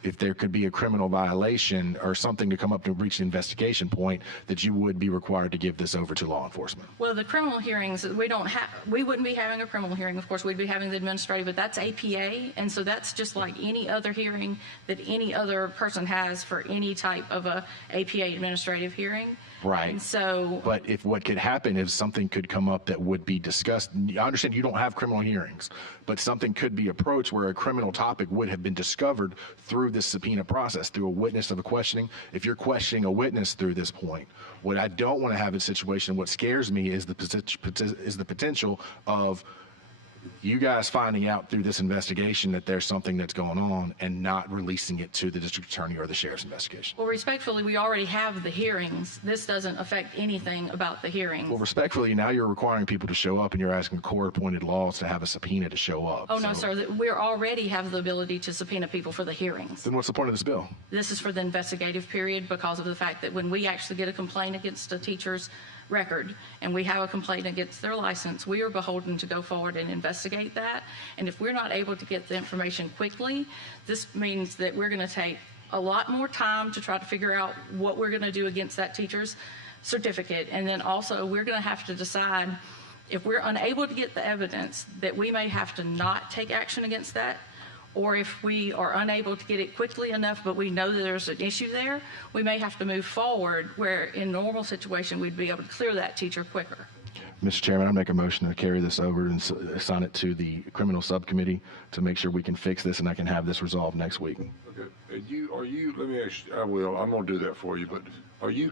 If there could be a criminal violation or something to come up to reach the investigation point, that you would be required to give this over to law enforcement. Well, the criminal hearings, we wouldn't be having a criminal hearing. Of course, we'd be having the administrative, but that's APA. And so that's just like any other hearing that any other person has for any type of a APA administrative hearing. Right. And so, but if what could happen is something could come up that would be discussed. I understand you don't have criminal hearings, but something could be approached where a criminal topic would have been discovered through this subpoena process, through a witness of a questioning. If you're questioning a witness through this point, what I don't want to have a situation, what scares me is the potential of you guys finding out through this investigation that there's something that's going on and not releasing it to the district attorney or the sheriff's investigation. well, respectfully, we already have the hearings. This doesn't affect anything about the hearings. Well, respectfully, now you're requiring people to show up and you're asking court-appointed laws to have a subpoena to show up. Oh, no, sir. We already have the ability to subpoena people for the hearings. Then what's the point of this bill? This is for the investigative period because of the fact that when we actually get a complaint against a teacher's record and we have a complaint against their license, we are beholden to go forward and investigate that. And if we're not able to get the information quickly, this means that we're going to take a lot more time to try to figure out what we're going to do against that teacher's certificate. And then also we're going to have to decide if we're unable to get the evidence that we may have to not take action against that, or if we are unable to get it quickly enough, but we know that there's an issue there, we may have to move forward where in normal situation we'd be able to clear that teacher quicker. Mr. Chairman, I make a motion to carry this over and assign it to the criminal subcommittee to make sure we can fix this and I can have this resolved next week. Okay. Let me ask you, I'm going to do that for you, but are you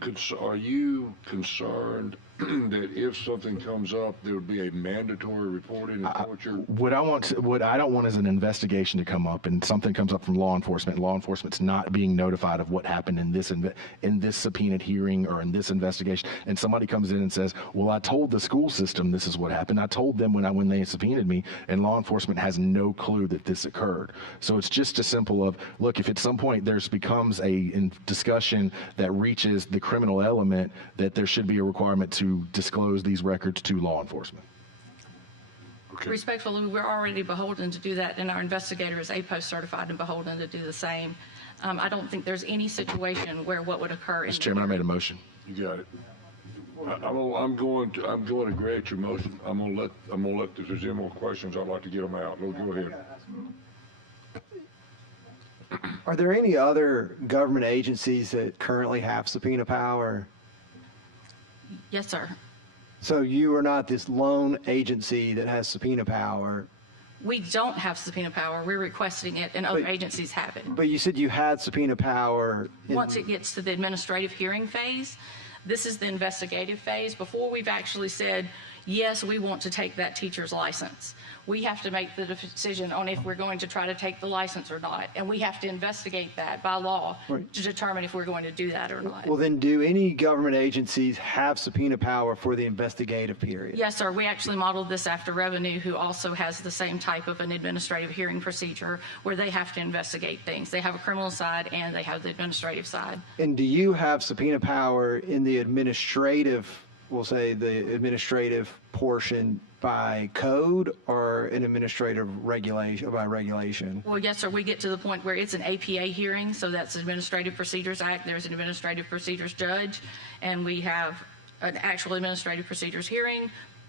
concerned that if something comes up, there would be a mandatory reporting? What I don't want is an investigation to come up and something comes up from law enforcement's not being notified of what happened in this subpoenaed hearing or in this investigation, and somebody comes in and says, well, I told the school system this is what happened. I told them when they subpoenaed me, and law enforcement has no clue that this occurred. So it's just a simple of, look, if at some point there becomes a discussion that reaches the criminal element, that there should be a requirement to disclose these records to law enforcement. Okay. Respectfully, we're already beholden to do that, and our investigator is APOS certified and beholden to do the same. I don't think there's any situation where what would occur. Mr. Chairman, I made a motion. You got it. I'm going to grant your motion. I'm going to let if there's any more questions, I'd like to get them out. Go ahead. Are there any other government agencies that currently have subpoena power? Yes, sir. So you are not this lone agency that has subpoena power? We don't have subpoena power. We're requesting it, and other agencies have it. But you said you had subpoena power. Once it gets to the administrative hearing phase, this is the investigative phase. Before we've actually said, yes, we want to take that teacher's license, we have to make the decision on if we're going to try to take the license or not. And we have to investigate that by law to determine if we're going to do that or not. Well, then do any government agencies have subpoena power for the investigative period? Yes, sir. We actually modeled this after Revenue, who also has the same type of an administrative hearing procedure where they have to investigate things. They have a criminal side and they have the administrative side. And do you have subpoena power in the administrative, we'll say the administrative apportioned by code or an administrative regulation, by regulation? Well, yes, sir. We get to the point where it's an APA hearing, so that's Administrative Procedures Act. There's an administrative procedures judge, and we have an actual administrative procedures hearing.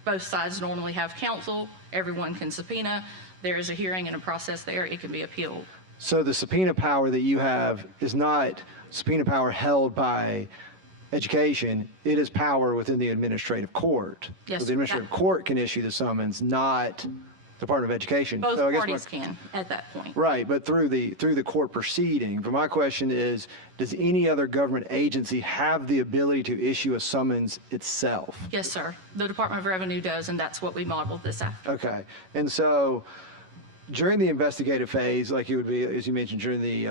Both sides normally have counsel. Everyone can subpoena. There is a hearing and a process there. It can be appealed. So the subpoena power that you have is not subpoena power held by education. It is power within the administrative court. Yes, So the administrative court can issue the summons, not Department of Education. Both So I guess parties can at that point. Right, but through the court proceeding. But my question is, does any other government agency have the ability to issue a summons itself? Yes, sir. The Department of Revenue does, and that's what we modeled this after. Okay, and so during the investigative phase, like it would be, as you mentioned, during the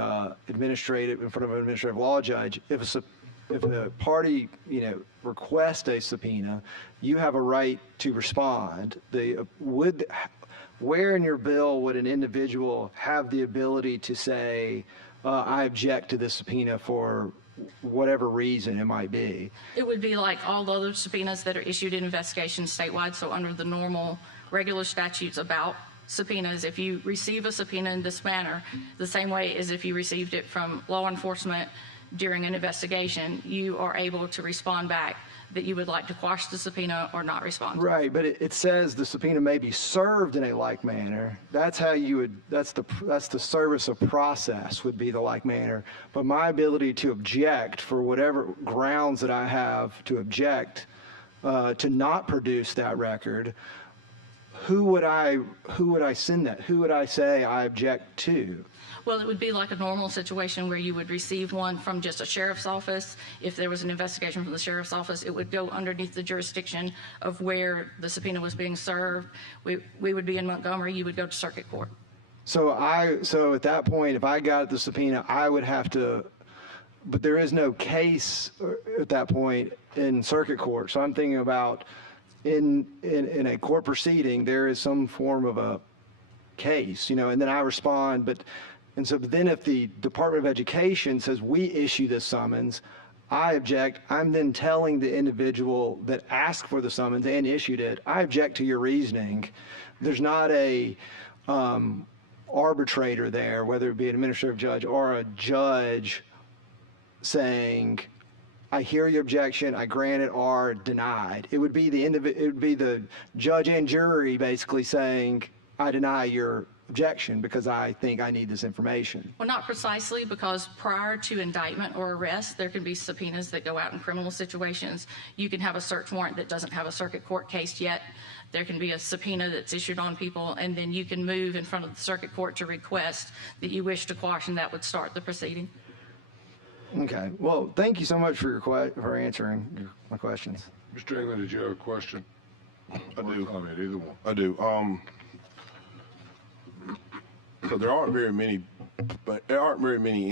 administrative, in front of an administrative law judge, if a party, requests a subpoena, you have a right to respond. Where in your bill would an individual have the ability to say, I object to this subpoena for whatever reason it might be? It would be like all the other subpoenas that are issued in investigations statewide. So under the normal, regular statutes about subpoenas, if you receive a subpoena in this manner, the same way as if you received it from law enforcement during an investigation, you are able to respond back that you would like to quash the subpoena or not respond. Right, but it says the subpoena may be served in a like manner. That's how you would, that's the service of process would be the like manner. But my ability to object for whatever grounds that I have to object to not produce that record, who would I send that? Who would I say I object to? Well, it would be like a normal situation where you would receive one from just a sheriff's office. If there was an investigation from the sheriff's office, it would go underneath the jurisdiction of where the subpoena was being served. We would be in Montgomery, you would go to circuit court. So at that point, if I got the subpoena, I would have to, but there is no case at that point in circuit court. So I'm thinking about in a court proceeding, there is some form of a case, and then I respond, but then if the Department of Education says we issue this summons, I object. I'm then telling the individual that asked for the summons and issued it, I object to your reasoning. There's not a arbitrator there, whether it be an administrative judge or a judge saying, I hear your objection, I grant it or denied. It would be the judge and jury basically saying, I deny your objection because I think I need this information. Well, not precisely, because prior to indictment or arrest, there can be subpoenas that go out in criminal situations. You can have a search warrant that doesn't have a circuit court case yet. There can be a subpoena that's issued on people, and then you can move in front of the circuit court to request that you wish to quash, and that would start the proceeding. Okay. Well, thank you so much for answering my questions. Mr. England, did you have a question? I do. Comment, either one. I do. So there aren't very many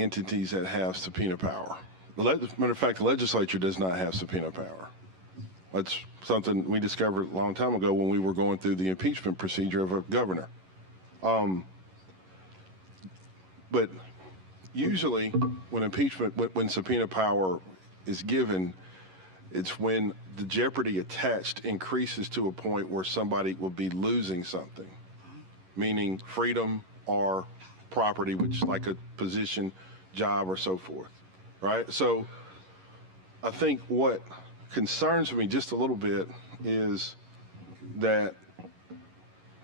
entities that have subpoena power. Matter of fact, the legislature does not have subpoena power. That's something we discovered a long time ago when we were going through the impeachment procedure of a governor. But usually when subpoena power is given, it's when the jeopardy attached increases to a point where somebody will be losing something, meaning freedom or property, which like a position, job, or so forth, right? So I think what concerns me just a little bit is that,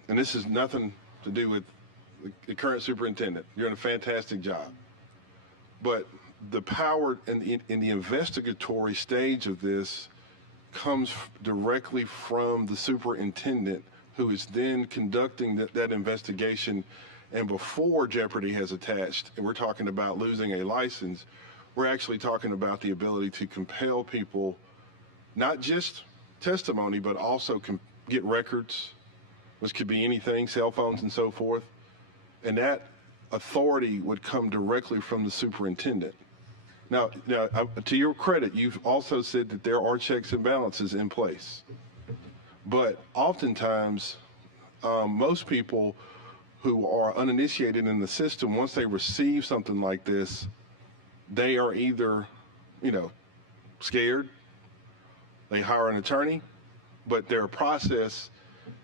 and this is nothing to do with the current superintendent, you're doing a fantastic job, but the power in the investigatory stage of this comes directly from the superintendent, who is then conducting that investigation. And before jeopardy has attached, and we're talking about losing a license, we're actually talking about the ability to compel people, not just testimony, but also get records, which could be anything, cell phones and so forth. And that authority would come directly from the superintendent. Now, to your credit, you've also said that there are checks and balances in place. But oftentimes, most people who are uninitiated in the system, once they receive something like this, they are either, scared, they hire an attorney, but their process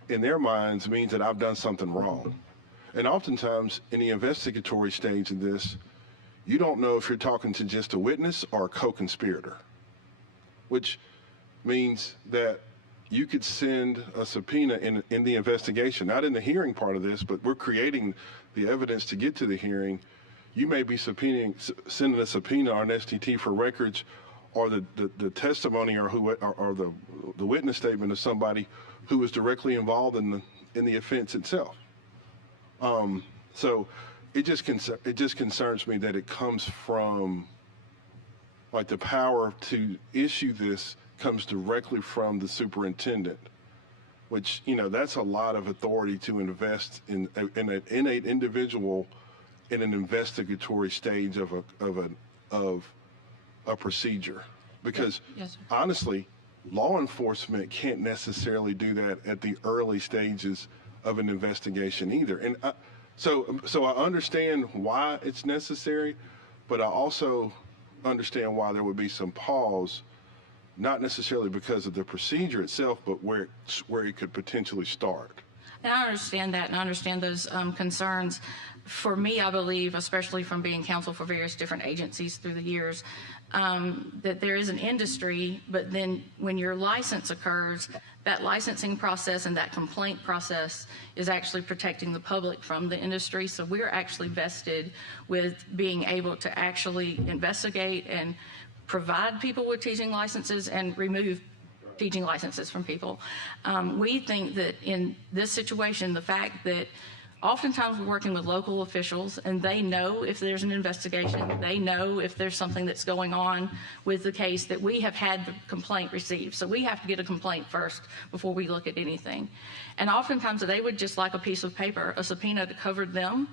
in their minds means that I've done something wrong. And oftentimes in the investigatory stage of this, you don't know if you're talking to just a witness or a co-conspirator, which means that you could send a subpoena in the investigation, not in the hearing part of this, but we're creating the evidence to get to the hearing. You may be sending a subpoena or an STT for records or the testimony or the witness statement of somebody who was directly involved in the offense itself. So it just concerns me that it comes from, like, the power to issue this comes directly from the superintendent, which, you know, that's a lot of authority to invest in an individual in an investigatory stage of a procedure. Because honestly, law enforcement can't necessarily do that at the early stages of an investigation either. And so I understand why it's necessary, but I also understand why there would be some pause, not necessarily because of the procedure itself, but where it could potentially start. And I understand that, and I understand those concerns. For me, I believe, especially from being counsel for various different agencies through the years, that there is an industry, but then when your license occurs, that licensing process and that complaint process is actually protecting the public from the industry. So we're actually vested with being able to actually investigate and provide people with teaching licenses and remove teaching licenses from people. We think that in this situation, the fact that oftentimes we're working with local officials and they know if there's an investigation, they know if there's something that's going on with the case, that we have had the complaint received. So we have to get a complaint first before we look at anything. And oftentimes they would just like a piece of paper, a subpoena to cover them,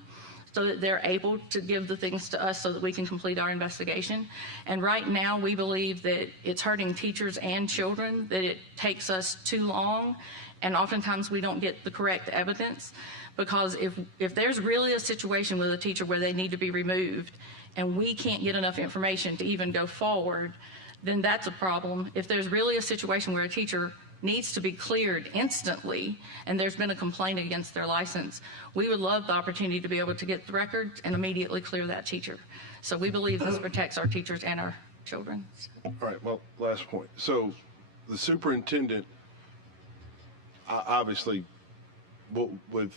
so that they're able to give the things to us so that we can complete our investigation. And right now we believe that it's hurting teachers and children, that it takes us too long, and oftentimes we don't get the correct evidence. Because if there's really a situation with a teacher where they need to be removed and we can't get enough information to even go forward, then that's a problem. If there's really a situation where a teacher needs to be cleared instantly and there's been a complaint against their license, we would love the opportunity to be able to get the records and immediately clear that teacher. So we believe this protects our teachers and our children. All right, well, last point. So the superintendent, obviously, with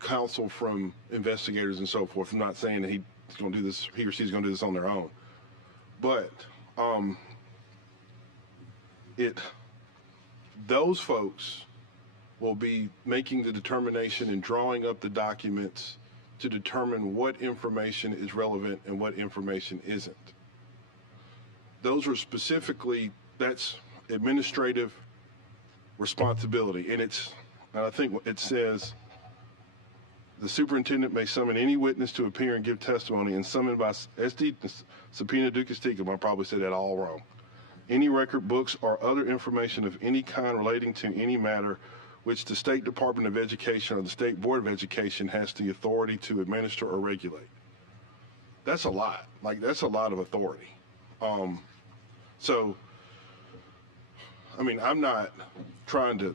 counsel from investigators and so forth, I'm not saying that he's going to do this, he or she's going to do this on their own, but those folks will be making the determination and drawing up the documents to determine what information is relevant and what information isn't. Those are specifically, that's administrative responsibility, and I think it says, the superintendent may summon any witness to appear and give testimony and summoned by SD subpoena duces tecum. I probably said that all wrong. Any record, books, or other information of any kind relating to any matter which the State Department of Education or the State Board of Education has the authority to administer or regulate. That's a lot. Like, that's a lot of authority. So, I mean, I'm not trying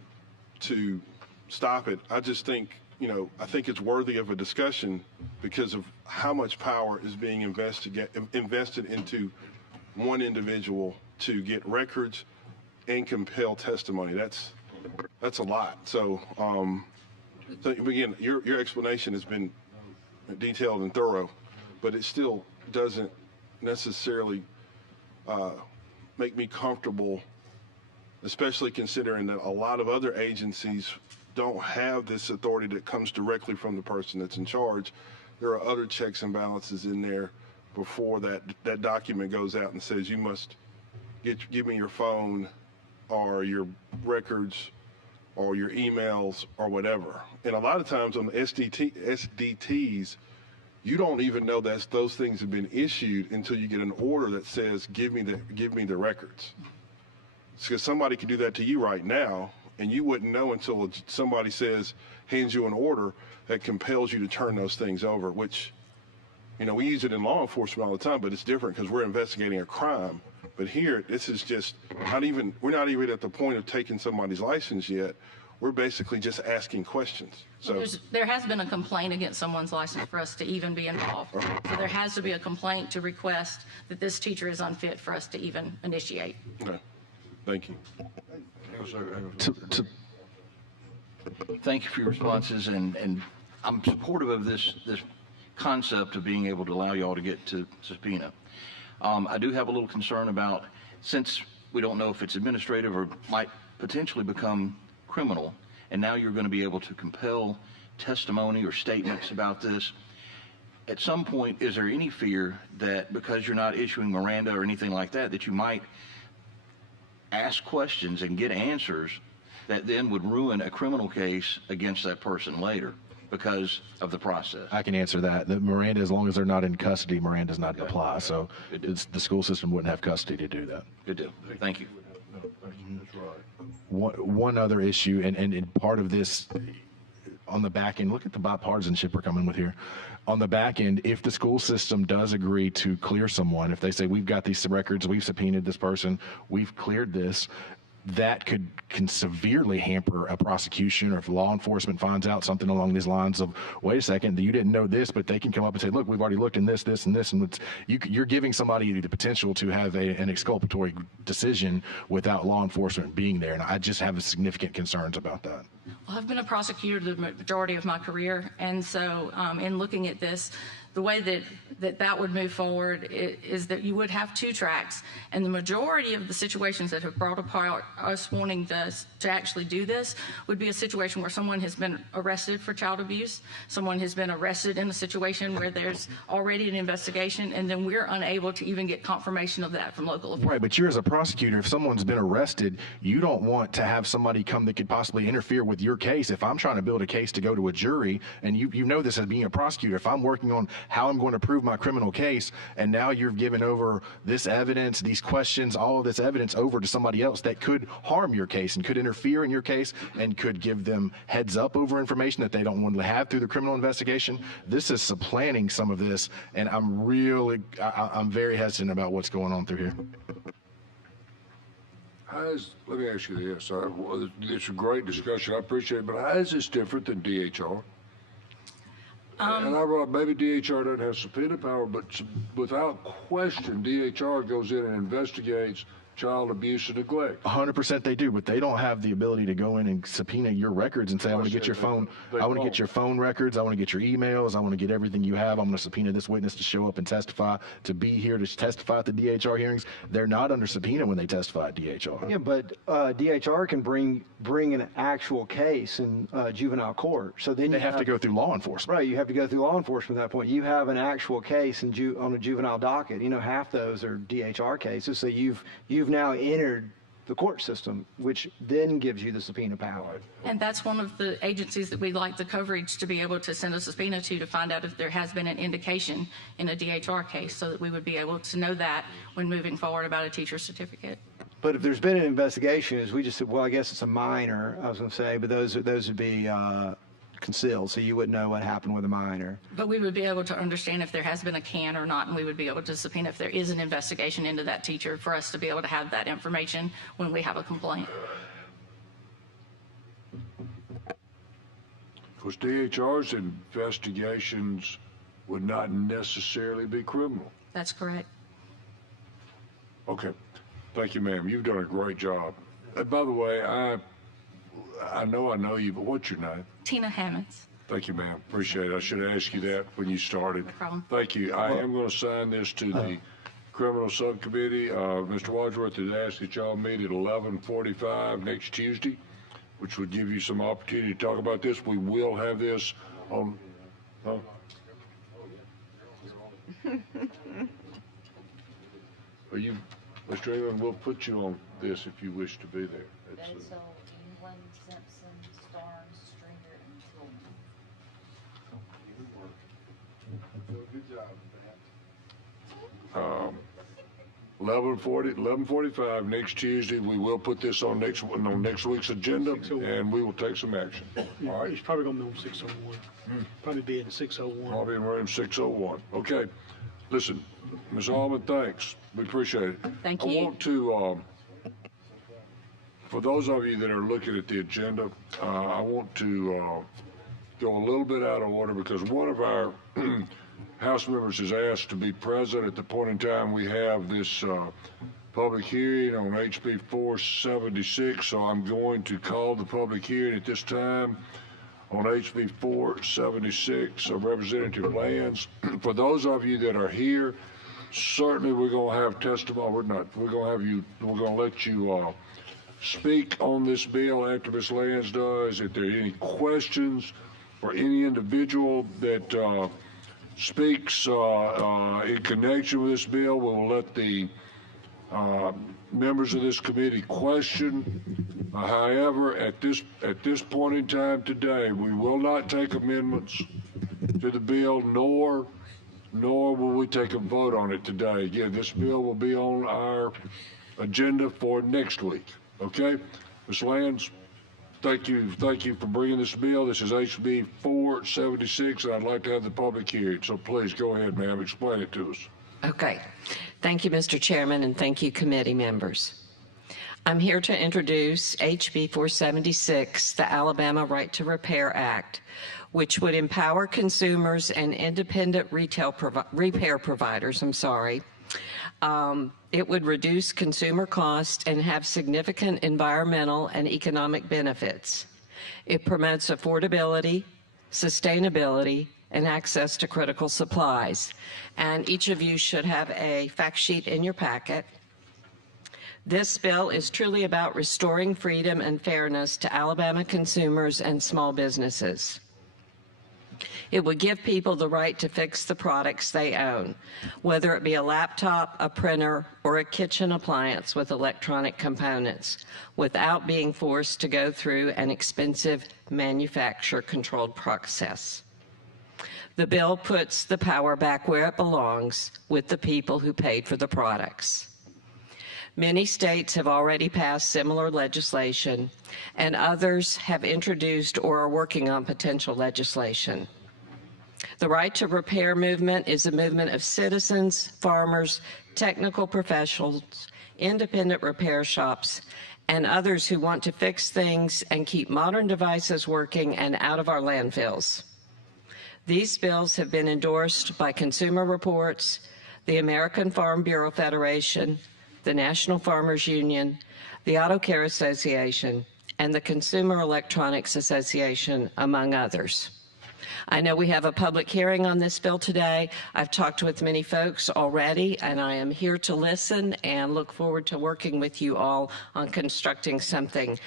to stop it. I just think, you know, I think it's worthy of a discussion because of how much power is being invested into one individual to get records and compel testimony. That's a lot. So, so again, your explanation has been detailed and thorough, but it still doesn't necessarily make me comfortable, especially considering that a lot of other agencies don't have this authority that comes directly from the person that's in charge. There are other checks and balances in there before that document goes out and says you must give me your phone or your records or your emails or whatever. And a lot of times on the SDTs, you don't even know that those things have been issued until you get an order that says give me the records. Because somebody could do that to you right now, and you wouldn't know until somebody hands you an order that compels you to turn those things over, which, you know, we use it in law enforcement all the time, but it's different because we're investigating a crime. But here, this is just we're not even at the point of taking somebody's license yet. We're basically just asking questions. So There has been a complaint against someone's license for us to even be involved. So there has to be a complaint to request that this teacher is unfit for us to even initiate. okay. Thank you. Thank you for your responses, and I'm supportive of this concept of being able to allow y'all to get to subpoena. I do have a little concern about, since we don't know if it's administrative or might potentially become criminal, and now you're going to be able to compel testimony or statements about this. At some point, is there any fear that because you're not issuing Miranda or anything like that, that you might ask questions and get answers that then would ruin a criminal case against that person later because of the process? I can answer that. The Miranda, as long as they're not in custody, Miranda does not apply. So the school system wouldn't have custody to do that. Good deal. Thank you. That's right. One other issue, and part of this on the back end, look at the bipartisanship we're coming with here. On the back end, if the school system does agree to clear someone, if they say, we've got these records, we've subpoenaed this person, we've cleared this, that can severely hamper a prosecution, or if law enforcement finds out something along these lines of, wait a second, you didn't know this, but they can come up and say, look, we've already looked in this, and this, and you're giving somebody the potential to have an exculpatory decision without law enforcement being there, and I just have significant concerns about that. Well, I've been a prosecutor the majority of my career, and so in looking at this, the way that would move forward is that you would have two tracks, and the majority of the situations that have brought apart us wanting to actually do this would be a situation where someone has been arrested for child abuse, someone has been arrested in a situation where there's already an investigation, and then we're unable to even get confirmation of that from local authorities. Right, but you're as a prosecutor, if someone's been arrested, you don't want to have somebody come that could possibly interfere with your case. If I'm trying to build a case to go to a jury, and you know this as being a prosecutor, if I'm working on how I'm going to prove my criminal case, and now you've given over this evidence, these questions, all of this evidence over to somebody else that could harm your case and could interfere in your case and could give them heads up over information that they don't want to have through the criminal investigation. This is supplanting some of this, and I'm very hesitant about what's going on through here. Let me ask you this. It's a great discussion. I appreciate it, but how is this different than DHR? And maybe DHR doesn't have subpoena power, but without question, DHR goes in and investigates child abuse and neglect. 100% they do, but they don't have the ability to go in and subpoena your records and say, I want to get your phone, I want to get your phone records, I want to get your emails, I want to get everything you have, I'm going to subpoena this witness to show up and testify, to be here to testify at the DHR hearings. They're not under subpoena when they testify at DHR. Yeah, but DHR can bring an actual case in juvenile court. So then they have to go through law enforcement. Right, you have to go through law enforcement at that point. You have an actual case on a juvenile docket. You know, half those are DHR cases, so you've now entered the court system, which then gives you the subpoena power. And that's one of the agencies that we'd like the coverage to be able to send a subpoena to find out if there has been an indication in a DHR case, so that we would be able to know that when moving forward about a teacher certificate. But if there's been an investigation, as we just said, well, I guess it's a minor, I was going to say, but those would be concealed, so you wouldn't know what happened with a minor. But we would be able to understand if there has been a can or not, and we would be able to subpoena if there is an investigation into that teacher for us to be able to have that information when we have a complaint. Because DHR's investigations would not necessarily be criminal. That's correct. Okay. Thank you, ma'am. You've done a great job. And by the way, I know you, but what's your name? Tina Hammonds. Thank you, ma'am. Appreciate it. I should have asked you that when you started. No problem. Thank you. I am going to sign this to the criminal subcommittee. Mr. Wadsworth has asked that y'all meet at 11:45 next Tuesday, which would give you some opportunity to talk about this. We will have this on. Mr. England, we'll put you on this if you wish to be there. England, Simpson, Starnes, Stringer, and Tillman. 11:45 next Tuesday. We will put this on next week's agenda, and we will take some action. All right. It's probably going to be on 601. Probably be in 601. Probably in room 601. Okay. Listen, Ms. Allman, thanks. We appreciate it. Thank I you. want to, for those of you that are looking at the agenda, I want to go a little bit out of order because one of our House members is asked to be present at the point in time we have this public hearing on HB 476. So I'm going to call the public hearing at this time on HB 476 of Representative Lands. For those of you that are here, certainly we're going to have testimony. We're going to let you speak on this bill after Ms. Lands does. If there are any questions for any individual that speaks in connection with this bill, we will let the members of this committee question. However, at this point in time today, we will not take amendments to the bill, nor will we take a vote on it today. Again, this bill will be on our agenda for next week. Okay, Ms. Lands, thank you for bringing this bill. This is HB 476, and I'd like to have the public hearing. So please go ahead, ma'am, explain it to us. Okay. Thank you, Mr. Chairman, and thank you, committee members. I'm here to introduce HB 476, the Alabama Right to Repair Act, which would empower consumers and independent repair providers. It would reduce consumer costs and have significant environmental and economic benefits. It promotes affordability, sustainability, and access to critical supplies. And each of you should have a fact sheet in your packet. This bill is truly about restoring freedom and fairness to Alabama consumers and small businesses. It would give people the right to fix the products they own, whether it be a laptop, a printer, or a kitchen appliance with electronic components, without being forced to go through an expensive manufacturer-controlled process. The bill puts the power back where it belongs, with the people who paid for the products. Many states have already passed similar legislation, and others have introduced or are working on potential legislation. The right to repair movement is a movement of citizens, farmers, technical professionals, independent repair shops, and others who want to fix things and keep modern devices working and out of our landfills. These bills have been endorsed by Consumer Reports, the American Farm Bureau Federation, the National Farmers Union, the Auto Care Association, and the Consumer Electronics Association, among others. I know we have a public hearing on this bill today. I've talked with many folks already, and I am here to listen and look forward to working with you all on constructing something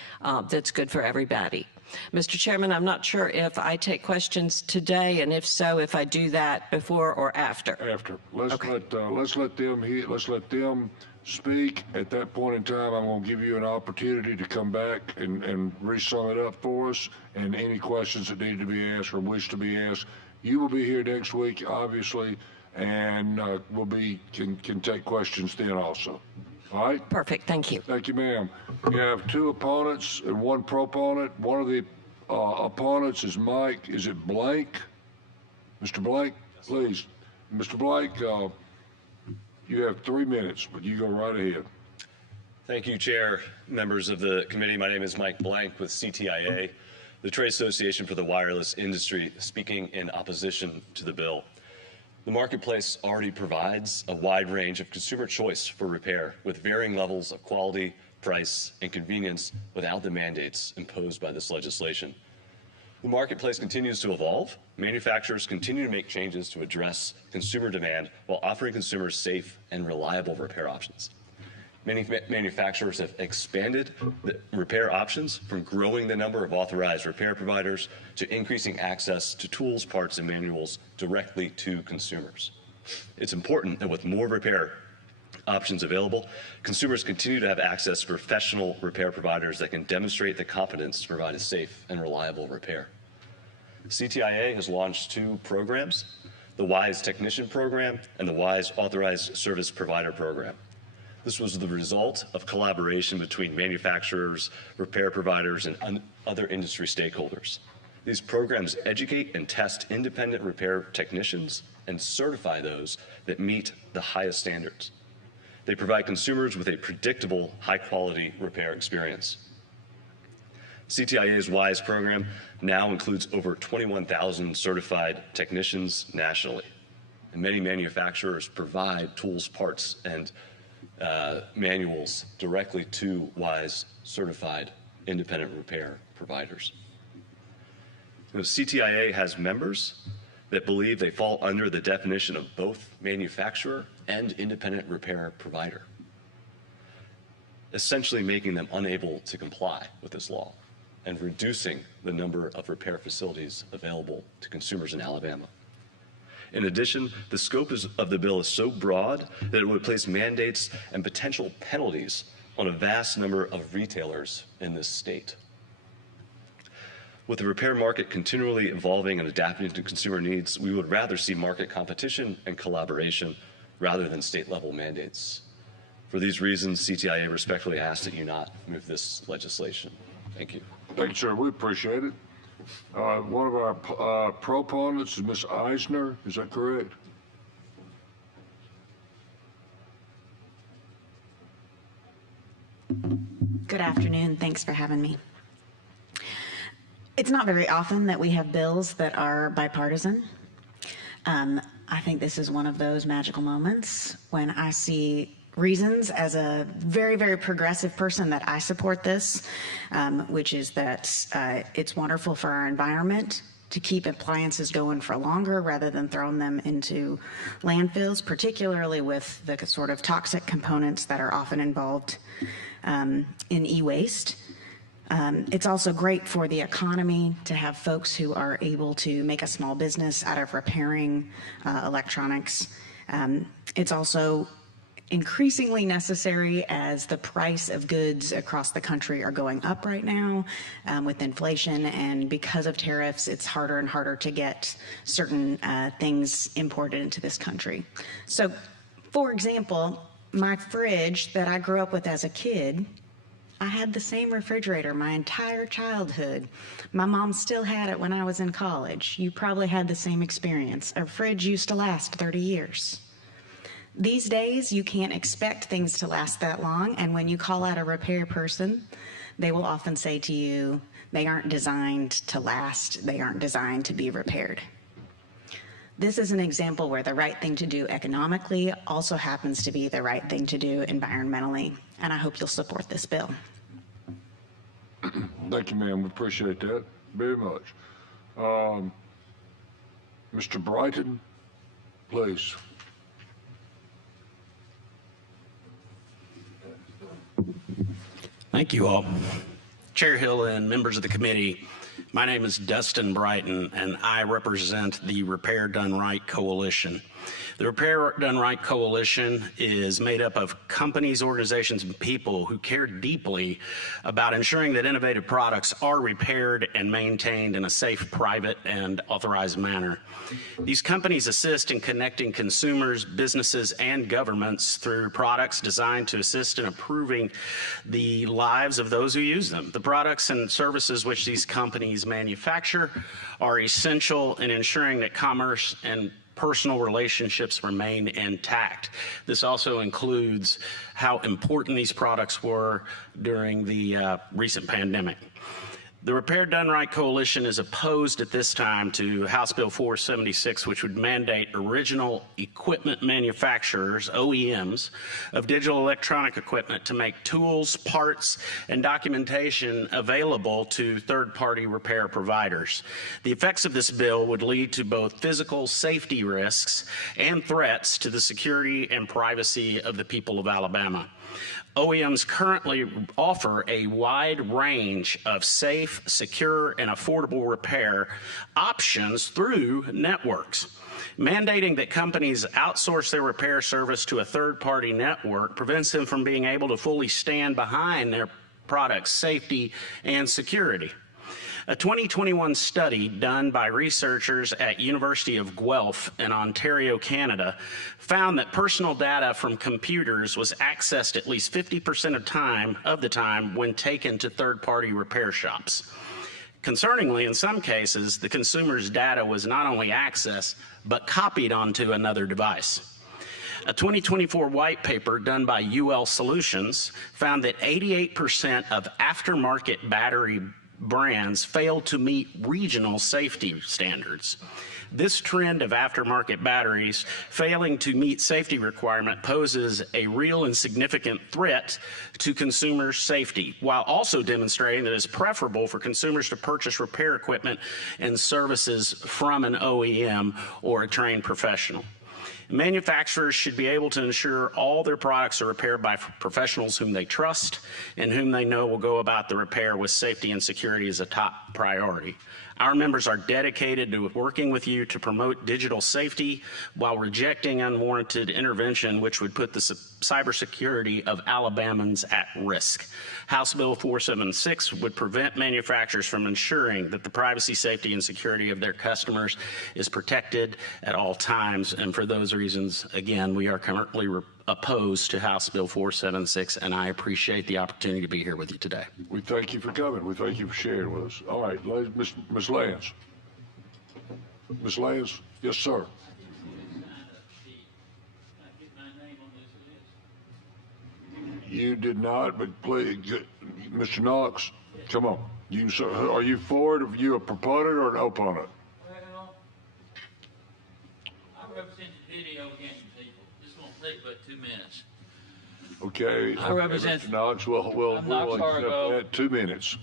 that's good for everybody. Mr. Chairman, I'm not sure if I take questions today, and if so, if I do that before or after. After. Let's let them speak. At that point in time, I'm going to give you an opportunity to come back and re-sum it up for us, and any questions that need to be asked or wish to be asked. You will be here next week, obviously, and can take questions then also. All right? Perfect. Thank you. Thank you, ma'am. We have two opponents and one proponent. One of the opponents is Mike. Is it Blank? Mr. Blank, please. Mr. Blank, you have 3 minutes, but you go right ahead. Thank you, Chair, members of the committee. My name is Mike Blank with CTIA, the Trade Association for the Wireless Industry, speaking in opposition to the bill. The marketplace already provides a wide range of consumer choice for repair with varying levels of quality, price, and convenience without the mandates imposed by this legislation. The marketplace continues to evolve. Manufacturers continue to make changes to address consumer demand while offering consumers safe and reliable repair options. Many manufacturers have expanded the repair options, from growing the number of authorized repair providers to increasing access to tools, parts, and manuals directly to consumers. It's important that with more repair options available, consumers continue to have access to professional repair providers that can demonstrate the competence to provide a safe and reliable repair. CTIA has launched 2 programs, the WISE Technician Program and the WISE Authorized Service Provider Program. This was the result of collaboration between manufacturers, repair providers, and other industry stakeholders. These programs educate and test independent repair technicians and certify those that meet the highest standards. They provide consumers with a predictable, high-quality repair experience. CTIA's WISE program now includes over 21,000 certified technicians nationally. And many manufacturers provide tools, parts, and manuals directly to WISE certified independent repair providers. CTIA has members that believe they fall under the definition of both manufacturer and independent repair provider, essentially making them unable to comply with this law and reducing the number of repair facilities available to consumers in Alabama. In addition, the scope of the bill is so broad that it would place mandates and potential penalties on a vast number of retailers in this state. With the repair market continually evolving and adapting to consumer needs, we would rather see market competition and collaboration rather than state-level mandates. For these reasons, CTIA respectfully asks that you not move this legislation. Thank you. Thank you, sir. We appreciate it. One of our proponents is Ms. Eisner. Is that correct? Good afternoon. Thanks for having me. It's not very often that we have bills that are bipartisan. I think this is one of those magical moments when I see reasons as a very, very progressive person that I support this, which is that it's wonderful for our environment to keep appliances going for longer rather than throwing them into landfills, particularly with the sort of toxic components that are often involved in e-waste. It's also great for the economy to have folks who are able to make a small business out of repairing electronics. It's also increasingly necessary as the price of goods across the country are going up right now with inflation, and because of tariffs, it's harder and harder to get certain things imported into this country. So, for example, my fridge that I grew up with as a kid, I had the same refrigerator my entire childhood. My mom still had it when I was in college. You probably had the same experience. Our fridge used to last 30 years. These days, you can't expect things to last that long, and when you call out a repair person, they will often say to you, they aren't designed to last, they aren't designed to be repaired. This is an example where the right thing to do economically also happens to be the right thing to do environmentally, and I hope you'll support this bill. Thank you, ma'am. We appreciate that very much. Mr. Brighton, please. Thank you all. Chair Hill and members of the committee, my name is Dustin Brighton, and I represent the Repair Done Right Coalition. The Repair Done Right Coalition is made up of companies, organizations, and people who care deeply about ensuring that innovative products are repaired and maintained in a safe, private, and authorized manner. These companies assist in connecting consumers, businesses, and governments through products designed to assist in improving the lives of those who use them. The products and services which these companies manufacture are essential in ensuring that commerce and personal relationships remain intact. This also includes how important these products were during the recent pandemic. The Repair Done Right Coalition is opposed at this time to House Bill 476, which would mandate original equipment manufacturers, OEMs, of digital electronic equipment to make tools, parts, and documentation available to third-party repair providers. The effects of this bill would lead to both physical safety risks and threats to the security and privacy of the people of Alabama. OEMs currently offer a wide range of safe, secure, and affordable repair options through networks. Mandating that companies outsource their repair service to a third-party network prevents them from being able to fully stand behind their product's safety and security. A 2021 study done by researchers at University of Guelph in Ontario, Canada, found that personal data from computers was accessed at least 50% of the time when taken to third-party repair shops. Concerningly, in some cases, the consumer's data was not only accessed, but copied onto another device. A 2024 white paper done by UL Solutions found that 88% of aftermarket battery brands failed to meet regional safety standards. This trend of aftermarket batteries failing to meet safety requirement poses a real and significant threat to consumer safety, while also demonstrating that it's preferable for consumers to purchase repair equipment and services from an OEM or a trained professional. Manufacturers should be able to ensure all their products are repaired by professionals whom they trust and whom they know will go about the repair with safety and security as a top priority. Our members are dedicated to working with you to promote digital safety while rejecting unwarranted intervention, which would put the cybersecurity of Alabamans at risk. House Bill 476 would prevent manufacturers from ensuring that the privacy, safety, and security of their customers is protected at all times. And for those reasons, again, we are currently opposed to House Bill 476, and I appreciate the opportunity to be here with you today. We thank you for coming. We thank you for sharing with us. All right, Ms. Lance. Ms. Lance? Yes, sir. You did not, but please, Mr. Knox, come on. You, sir, are you for it? Are you a proponent or an opponent? Well, I represent the video game people. This won't take but 2 minutes. Okay. I represent. Mr. Knox, we'll accept that. 2 minutes.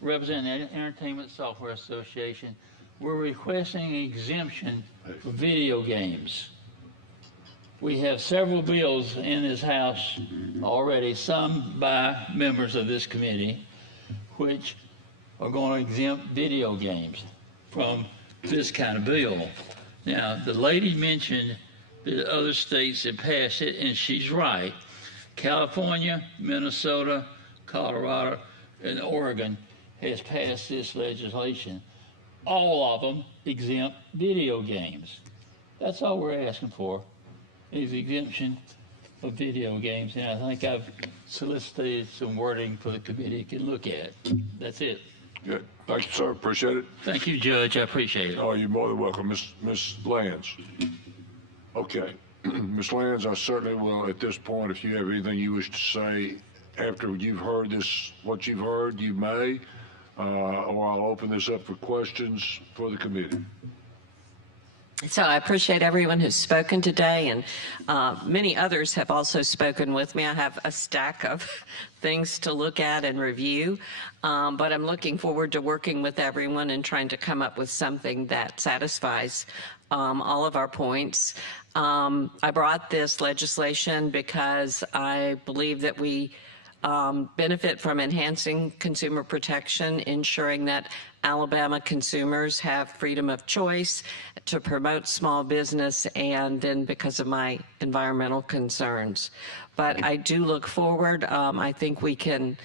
Represent the Entertainment Software Association. We're requesting an exemption for video games. We have several bills in this House already, some by members of this committee, which are going to exempt video games from this kind of bill. Now, the lady mentioned the other states that passed it, and she's right. California, Minnesota, Colorado, and Oregon has passed this legislation. All of them exempt video games. That's all we're asking for, is exemption of video games. And I think I've solicited some wording for the committee can look at. That's it. Good. Thank you, sir. Appreciate it. Thank you, Judge. I appreciate it. Oh, you're more than welcome. Ms. Lands. Okay. Ms. Lands, I certainly will, at this point, if you have anything you wish to say after you've heard this, what you've heard, you may, or I'll open this up for questions for the committee. So I appreciate everyone who's spoken today, and many others have also spoken with me. I have a stack of things to look at and review, but I'm looking forward to working with everyone and trying to come up with something that satisfies all of our points. I brought this legislation because I believe that we benefit from enhancing consumer protection, ensuring that Alabama consumers have freedom of choice to promote small business, and then because of my environmental concerns. But I do look forward. I think we can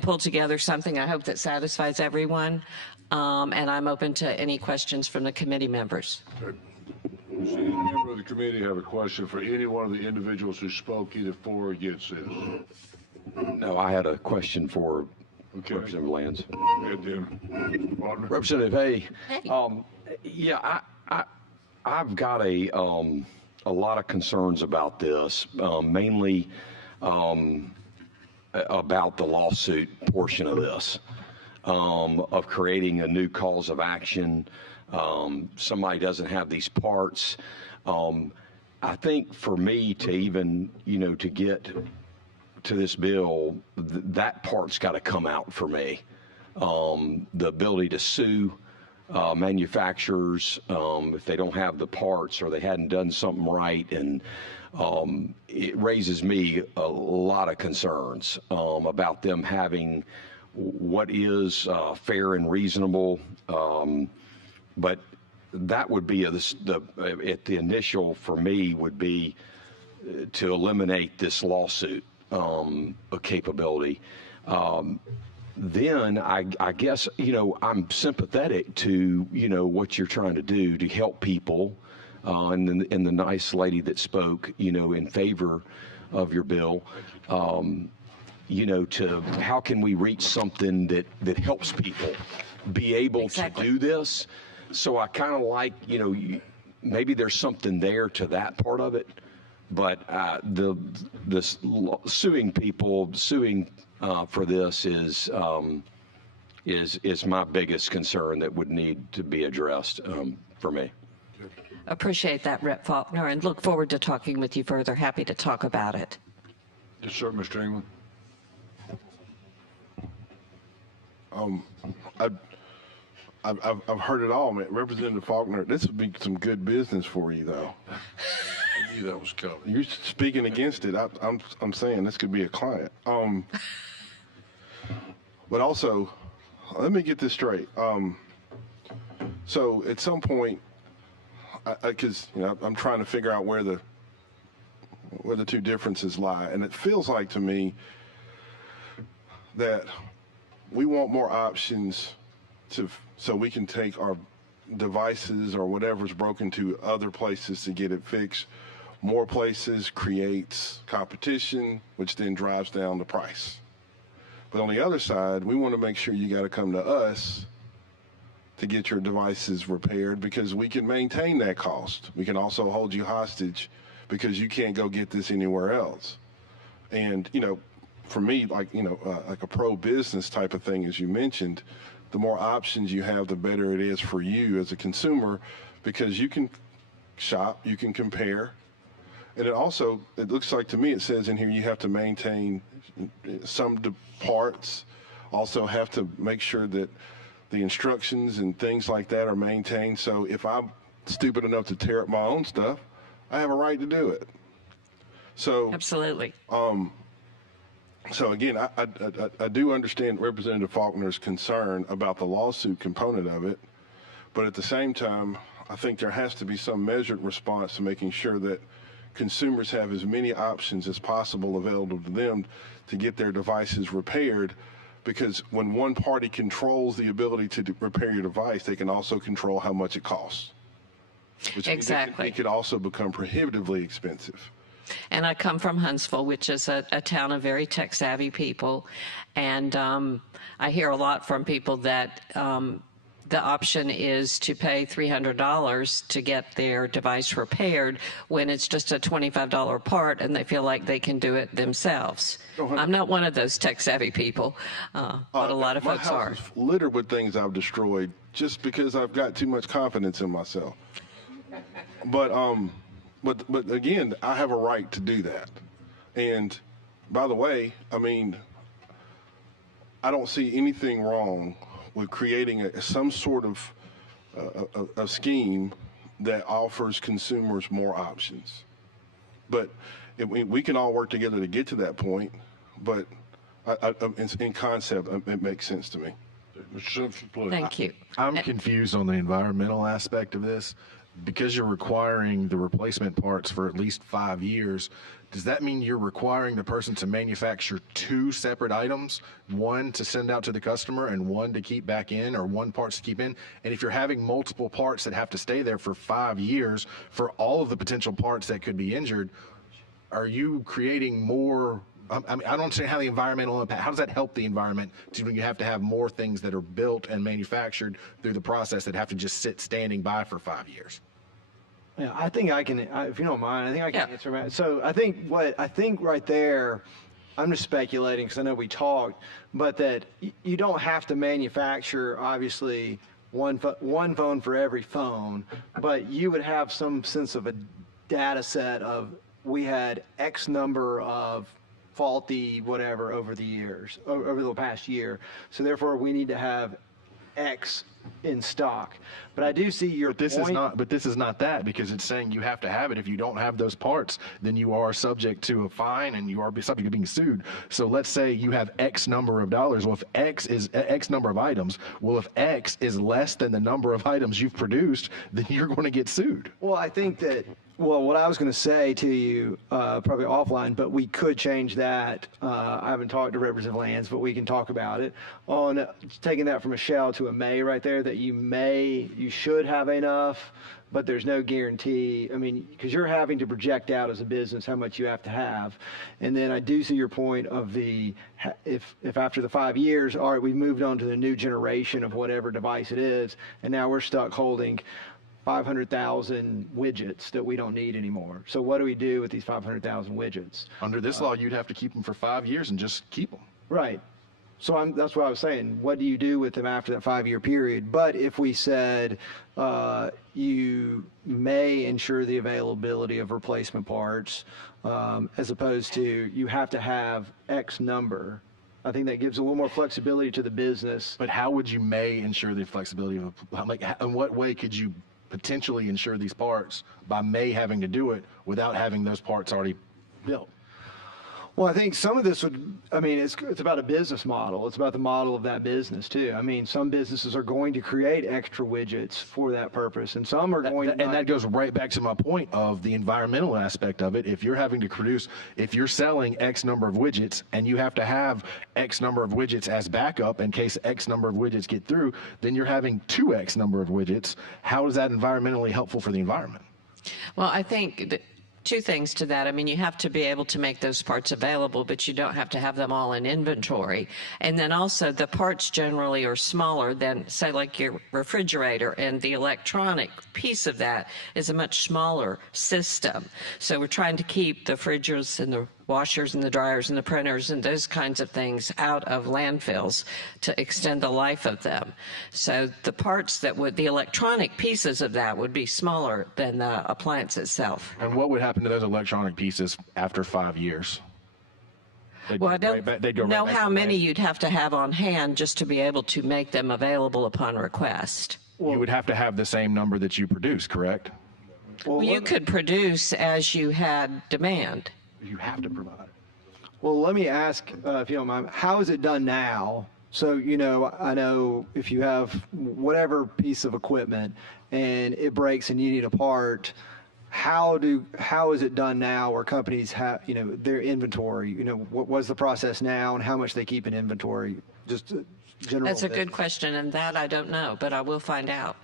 pull together something I hope that satisfies everyone, and I'm open to any questions from the committee members. Okay. Does any member of the committee have a question for any one of the individuals who spoke either for or against this? No, I had a question for Representative Lands. Representative A. Yeah, I've got a lot of concerns about this, mainly about the lawsuit portion of this, of creating a new cause of action. Somebody doesn't have these parts. I think for me to even, to get to this bill, that part's got to come out for me. The ability to sue manufacturers if they don't have the parts or they hadn't done something right, and it raises me a lot of concerns about them having what is fair and reasonable. But that would be at the initial for me would be to eliminate this lawsuit capability. Then I guess, I'm sympathetic to, what you're trying to do to help people. And the nice lady that spoke, in favor of your bill. to how can we reach something that helps people be able to do this. So I kind of like, maybe there's something there to that part of it. But suing people, for this is my biggest concern that would need to be addressed for me. Appreciate that, Rep. Faulkner, and look forward to talking with you further. Happy to talk about it. Yes, sir, Mr. England. I've heard it all, man. Representative Faulkner, this would be some good business for you, though. I knew that was coming. You're speaking against it. I'm saying this could be a client. But also, let me get this straight. So at some point, because I'm trying to figure out where the two differences lie, and it feels like to me that we want more options so we can take our devices or whatever's broken to other places to get it fixed. More places creates competition, which then drives down the price. But on the other side, we want to make sure you got to come to us to get your devices repaired because we can maintain that cost. We can also hold you hostage because you can't go get this anywhere else. And, for me, like a pro-business type of thing, as you mentioned, the more options you have, the better it is for you as a consumer because you can shop, you can compare. And it looks like to me, it says in here you have to maintain some parts, also have to make sure that the instructions and things like that are maintained. So if I'm stupid enough to tear up my own stuff, I have a right to do it. So absolutely. So again, I do understand Representative Faulkner's concern about the lawsuit component of it, but at the same time, I think there has to be some measured response to making sure that consumers have as many options as possible available to them to get their devices repaired, because when one party controls the ability to repair your device, they can also control how much it costs. Which exactly. Means it could also become prohibitively expensive. And I come from Huntsville, which is a town of very tech-savvy people. And I hear a lot from people that the option is to pay $300 to get their device repaired when it's just a $25 part and they feel like they can do it themselves. I'm not one of those tech-savvy people, but a lot of folks are. My house is littered with things I've destroyed just because I've got too much confidence in myself. But again, I have a right to do that. And by the way, I mean, I don't see anything wrong with creating some sort of a scheme that offers consumers more options. But we can all work together to get to that point, but in concept, it makes sense to me. Thank you. I'm confused on the environmental aspect of this. Because you're requiring the replacement parts for at least 5 years, does that mean you're requiring the person to manufacture 2 separate items, one to send out to the customer and one to keep back in, or one parts to keep in? And if you're having multiple parts that have to stay there for 5 years for all of the potential parts that could be injured, are you creating more? I mean, I don't understand how the environmental impact, how does that help the environment when you have to have more things that are built and manufactured through the process that have to just sit standing by for 5 years? Yeah, I think I can, if you don't mind, I think I can answer that. So I think right there, I'm just speculating because I know we talked, but that you don't have to manufacture, obviously, one phone for every phone, but you would have some sense of a data set of we had X number of faulty whatever over the years, over the past year. So therefore, we need to have X in stock. But I do see your point. But this is not that, because it's saying you have to have it. If you don't have those parts, then you are subject to a fine and you are subject to being sued. So let's say you have X number of dollars. Well, if X is X number of items, well, if X is less than the number of items you've produced, then you're going to get sued. Well, I think that Well, what I was going to say to you, probably offline, but we could change that. I haven't talked to Representative Lands, but we can talk about it. On taking that from a shall to a may right there, that you should have enough, but there's no guarantee. I mean, because you're having to project out as a business how much you have to have. And then I do see your point of if after the 5 years, all right, we've moved on to the new generation of whatever device it is, and now we're stuck holding 500,000 widgets that we don't need anymore. So what do we do with these 500,000 widgets? Under this law, you'd have to keep them for 5 years and just keep them. Right. So that's what I was saying. What do you do with them after that 5-year period? But if we said you may ensure the availability of replacement parts, as opposed to you have to have X number, I think that gives a little more flexibility to the business. But how would you may ensure the flexibility of, like, in what way could you potentially insure these parts by may having to do it without having those parts already built? Well, I think some of this it's about a business model. It's about the model of that business too. I mean, some businesses are going to create extra widgets for that purpose, and some are going to. And that goes right back to my point of the environmental aspect of it. If you're having to produce, if you're selling X number of widgets and you have to have X number of widgets as backup in case X number of widgets get through, then you're having 2X number of widgets. How is that environmentally helpful for the environment? Well, I think two things to that. I mean, you have to be able to make those parts available, but you don't have to have them all in inventory. And then also the parts generally are smaller than, say, like your refrigerator, and the electronic piece of that is a much smaller system. So we're trying to keep the fridges and the washers and the dryers and the printers and those kinds of things out of landfills to extend the life of them. So the parts the electronic pieces of that would be smaller than the appliance itself. And what would happen to those electronic pieces after 5 years? Well, I don't know how many you'd have to have on hand just to be able to make them available upon request. You would have to have the same number that you produce, correct? Well, you could produce as you had demand. You have to provide. Well, let me ask, if you don't mind, how is it done now? So, I know if you have whatever piece of equipment and it breaks and you need a part, how is it done now where companies have, their inventory, what was the process now and how much they keep in inventory? Just general. That's a good question, and that I don't know, but I will find out.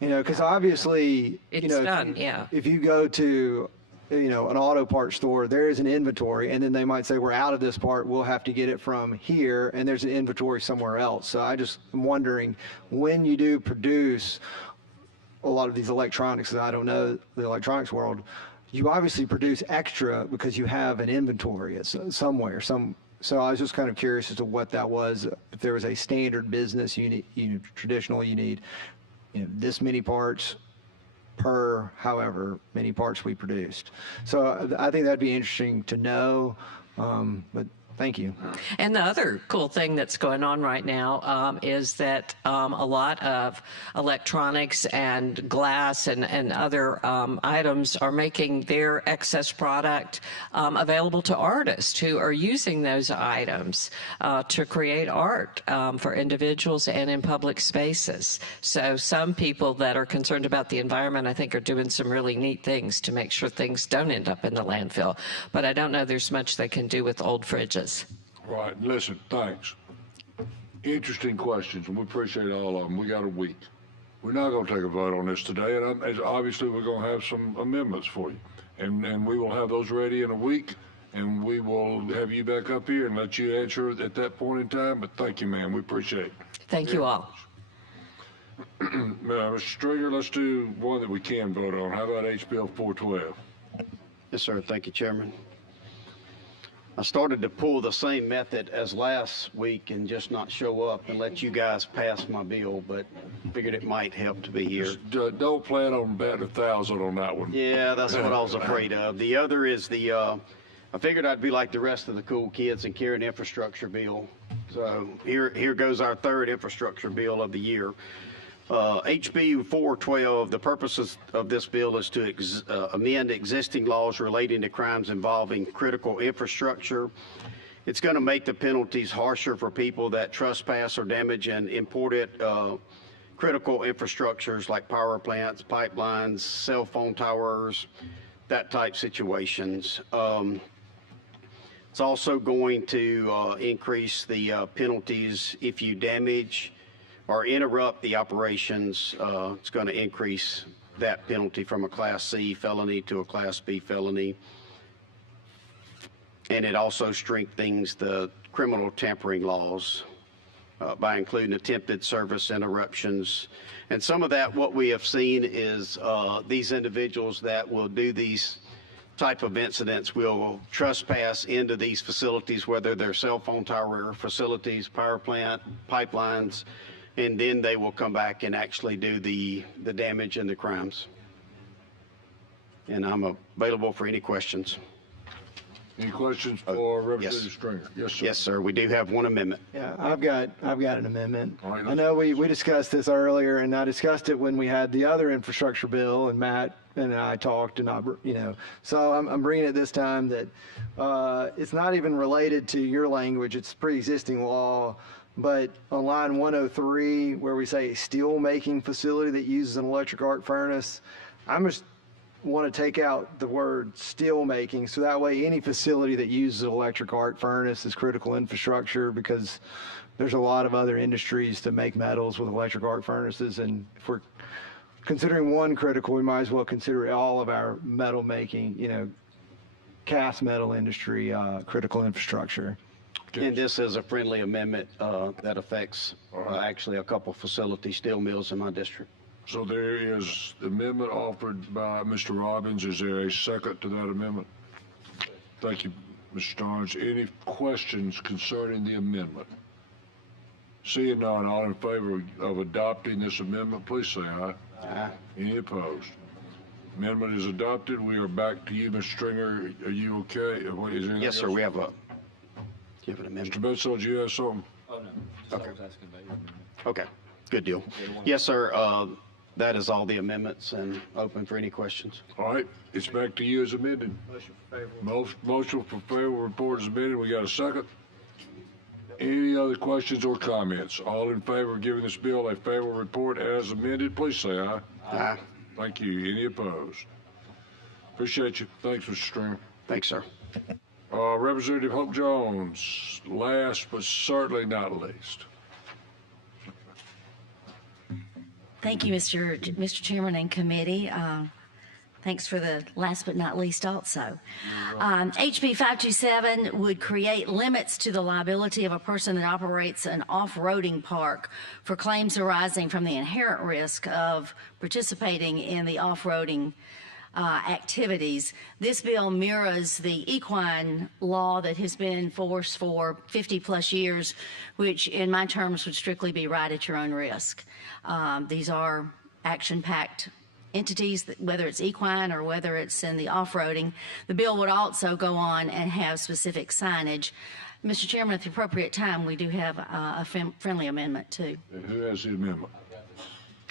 Because obviously, it's done, yeah. If you go to an auto parts store, there is an inventory, and then they might say, we're out of this part, we'll have to get it from here, and there's an inventory somewhere else. So I just am wondering, when you do produce a lot of these electronics, I don't know the electronics world, you obviously produce extra because you have an inventory somewhere. So I was just kind of curious as to what that was. If there was a standard business, traditional, you need this many parts per however many parts we produced. So I think that'd be interesting to know, but thank you. And the other cool thing that's going on right now is that a lot of electronics and glass and other items are making their excess product available to artists who are using those items to create art for individuals and in public spaces. So some people that are concerned about the environment, I think, are doing some really neat things to make sure things don't end up in the landfill. But I don't know there's much they can do with old fridges. Right. Listen, thanks. Interesting questions, and we appreciate all of them. We got a week. We're not going to take a vote on this today, and obviously we're going to have some amendments for you. And we will have those ready in a week, and we will have you back up here and let you answer at that point in time. But thank you, ma'am. We appreciate it. Thank you all. Mr. Stringer, let's do one that we can vote on. How about HB 412? Yes, sir. Thank you, Chairman. I started to pull the same method as last week and just not show up and let you guys pass my bill, but figured it might help to be here. Just, don't plan on betting 1,000 on that one. Yeah, that's what I was afraid of. The other is I figured I'd be like the rest of the cool kids and carry an infrastructure bill. So here goes our third infrastructure bill of the year. HB 412, the purpose of this bill is to amend existing laws relating to crimes involving critical infrastructure. It's going to make the penalties harsher for people that trespass or damage an imported critical infrastructures like power plants, pipelines, cell phone towers, that type situations. It's also going to increase the penalties if you damage or interrupt the operations. It's going to increase that penalty from a Class C felony to a Class B felony. And it also strengthens the criminal tampering laws by including attempted service interruptions. And some of that, what we have seen is these individuals that will do these type of incidents will trespass into these facilities, whether they're cell phone tower facilities, power plant, pipelines, and then they will come back and actually do the damage and the crimes. And I'm available for any questions. Any questions for Representative Stringer? Yes, sir. Yes, sir. We do have one amendment. Yeah, I've got an amendment. All right, I know we discussed this earlier, and I discussed it when we had the other infrastructure bill, and Matt and I talked, and so I'm bringing it this time that it's not even related to your language. It's pre-existing law, but on line 103, where we say steel making facility that uses an electric arc furnace, I'm just want to take out the word steel making, so that way any facility that uses an electric arc furnace is critical infrastructure, because there's a lot of other industries that make metals with electric arc furnaces, and if we're considering one critical, we might as well consider all of our metal making, cast metal industry critical infrastructure. And this is a friendly amendment that affects actually a couple facilities, steel mills in my district. So there is the amendment offered by Mr. Robbins. Is there a second to that amendment? Thank you, Mr. Starnes. Any questions concerning the amendment? Seeing none, all in favor of adopting this amendment, please say aye. Aye. Any opposed? Amendment is adopted. We are back to you, Mr. Stringer. Are you okay? Is there Yes, sir. else? We have a give an amendment. Mr. Bedsoe, do you have something? Oh, no. Okay. Okay. Good deal. Yes, sir. That is all the amendments, and open for any questions. All right, it's back to you as amended. Motion for favorable. Motion for favorable report is amended. We got a second. Any other questions or comments? All in favor of giving this bill a favorable report as amended, please say aye. Aye. Thank you. Any opposed? Appreciate you. Thanks, Mr. Stringer. Thanks, sir. Representative Hope Jones, last but certainly not least. Thank you, Mr. Chairman and committee. Thanks for the last but not least also. HB 527 would create limits to the liability of a person that operates an off-roading park for claims arising from the inherent risk of participating in the off-roading activities. This bill mirrors the equine law that has been in force for 50 plus years, which in my terms would strictly be right at your own risk. These are action-packed entities, whether it's equine or whether it's in the off-roading. The bill would also go on and have specific signage. Mr. Chairman, at the appropriate time, we do have a friendly amendment too. And who has the amendment?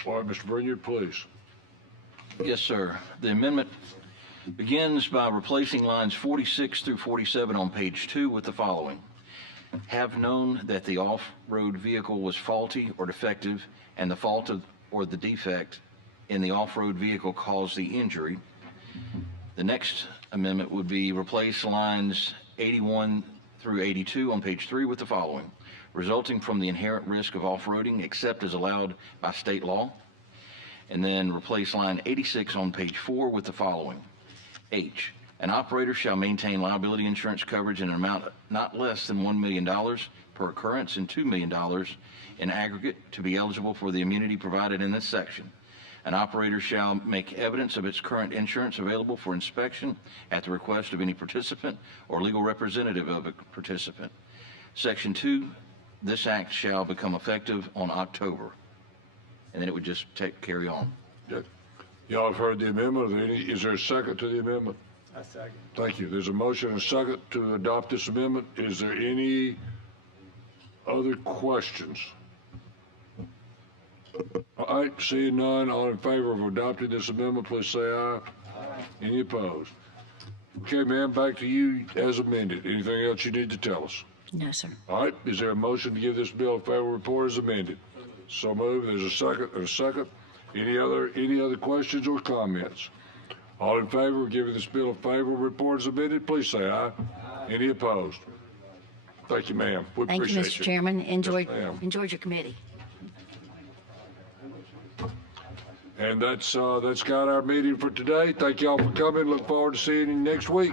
All right, Mr. Bernier, please. Yes, sir. The amendment begins by replacing lines 46 through 47 on page 2 with the following. Have known that the off-road vehicle was faulty or defective, and the fault or the defect in the off-road vehicle caused the injury. The next amendment would be replace lines 81 through 82 on page 3 with the following. Resulting from the inherent risk of off-roading except as allowed by state law. And then replace line 86 on page 4 with the following. H, an operator shall maintain liability insurance coverage in an amount not less than $1 million per occurrence and $2 million in aggregate to be eligible for the immunity provided in this section. An operator shall make evidence of its current insurance available for inspection at the request of any participant or legal representative of a participant. Section 2, this act shall become effective on October. And then it would just carry on. Yeah. Y'all have heard the amendment. Is there a second to the amendment? I second. Thank you. There's a motion and a second to adopt this amendment. Is there any other questions? All right, seeing none, all in favor of adopting this amendment, please say aye. Aye. Any opposed? Okay, ma'am, back to you as amended. Anything else you need to tell us? No, sir. All right, is there a motion to give this bill a favorable report as amended? So moved. There's a second and a second. Any other questions or comments? All in favor of giving this bill a favorable report as amended, please say aye. Any opposed? Thank you, ma'am. We Thank you, appreciate Mr. Chairman. Enjoyed ma'am. your committee. And that's got our meeting for today. Thank y'all for coming. Look forward to seeing you next week.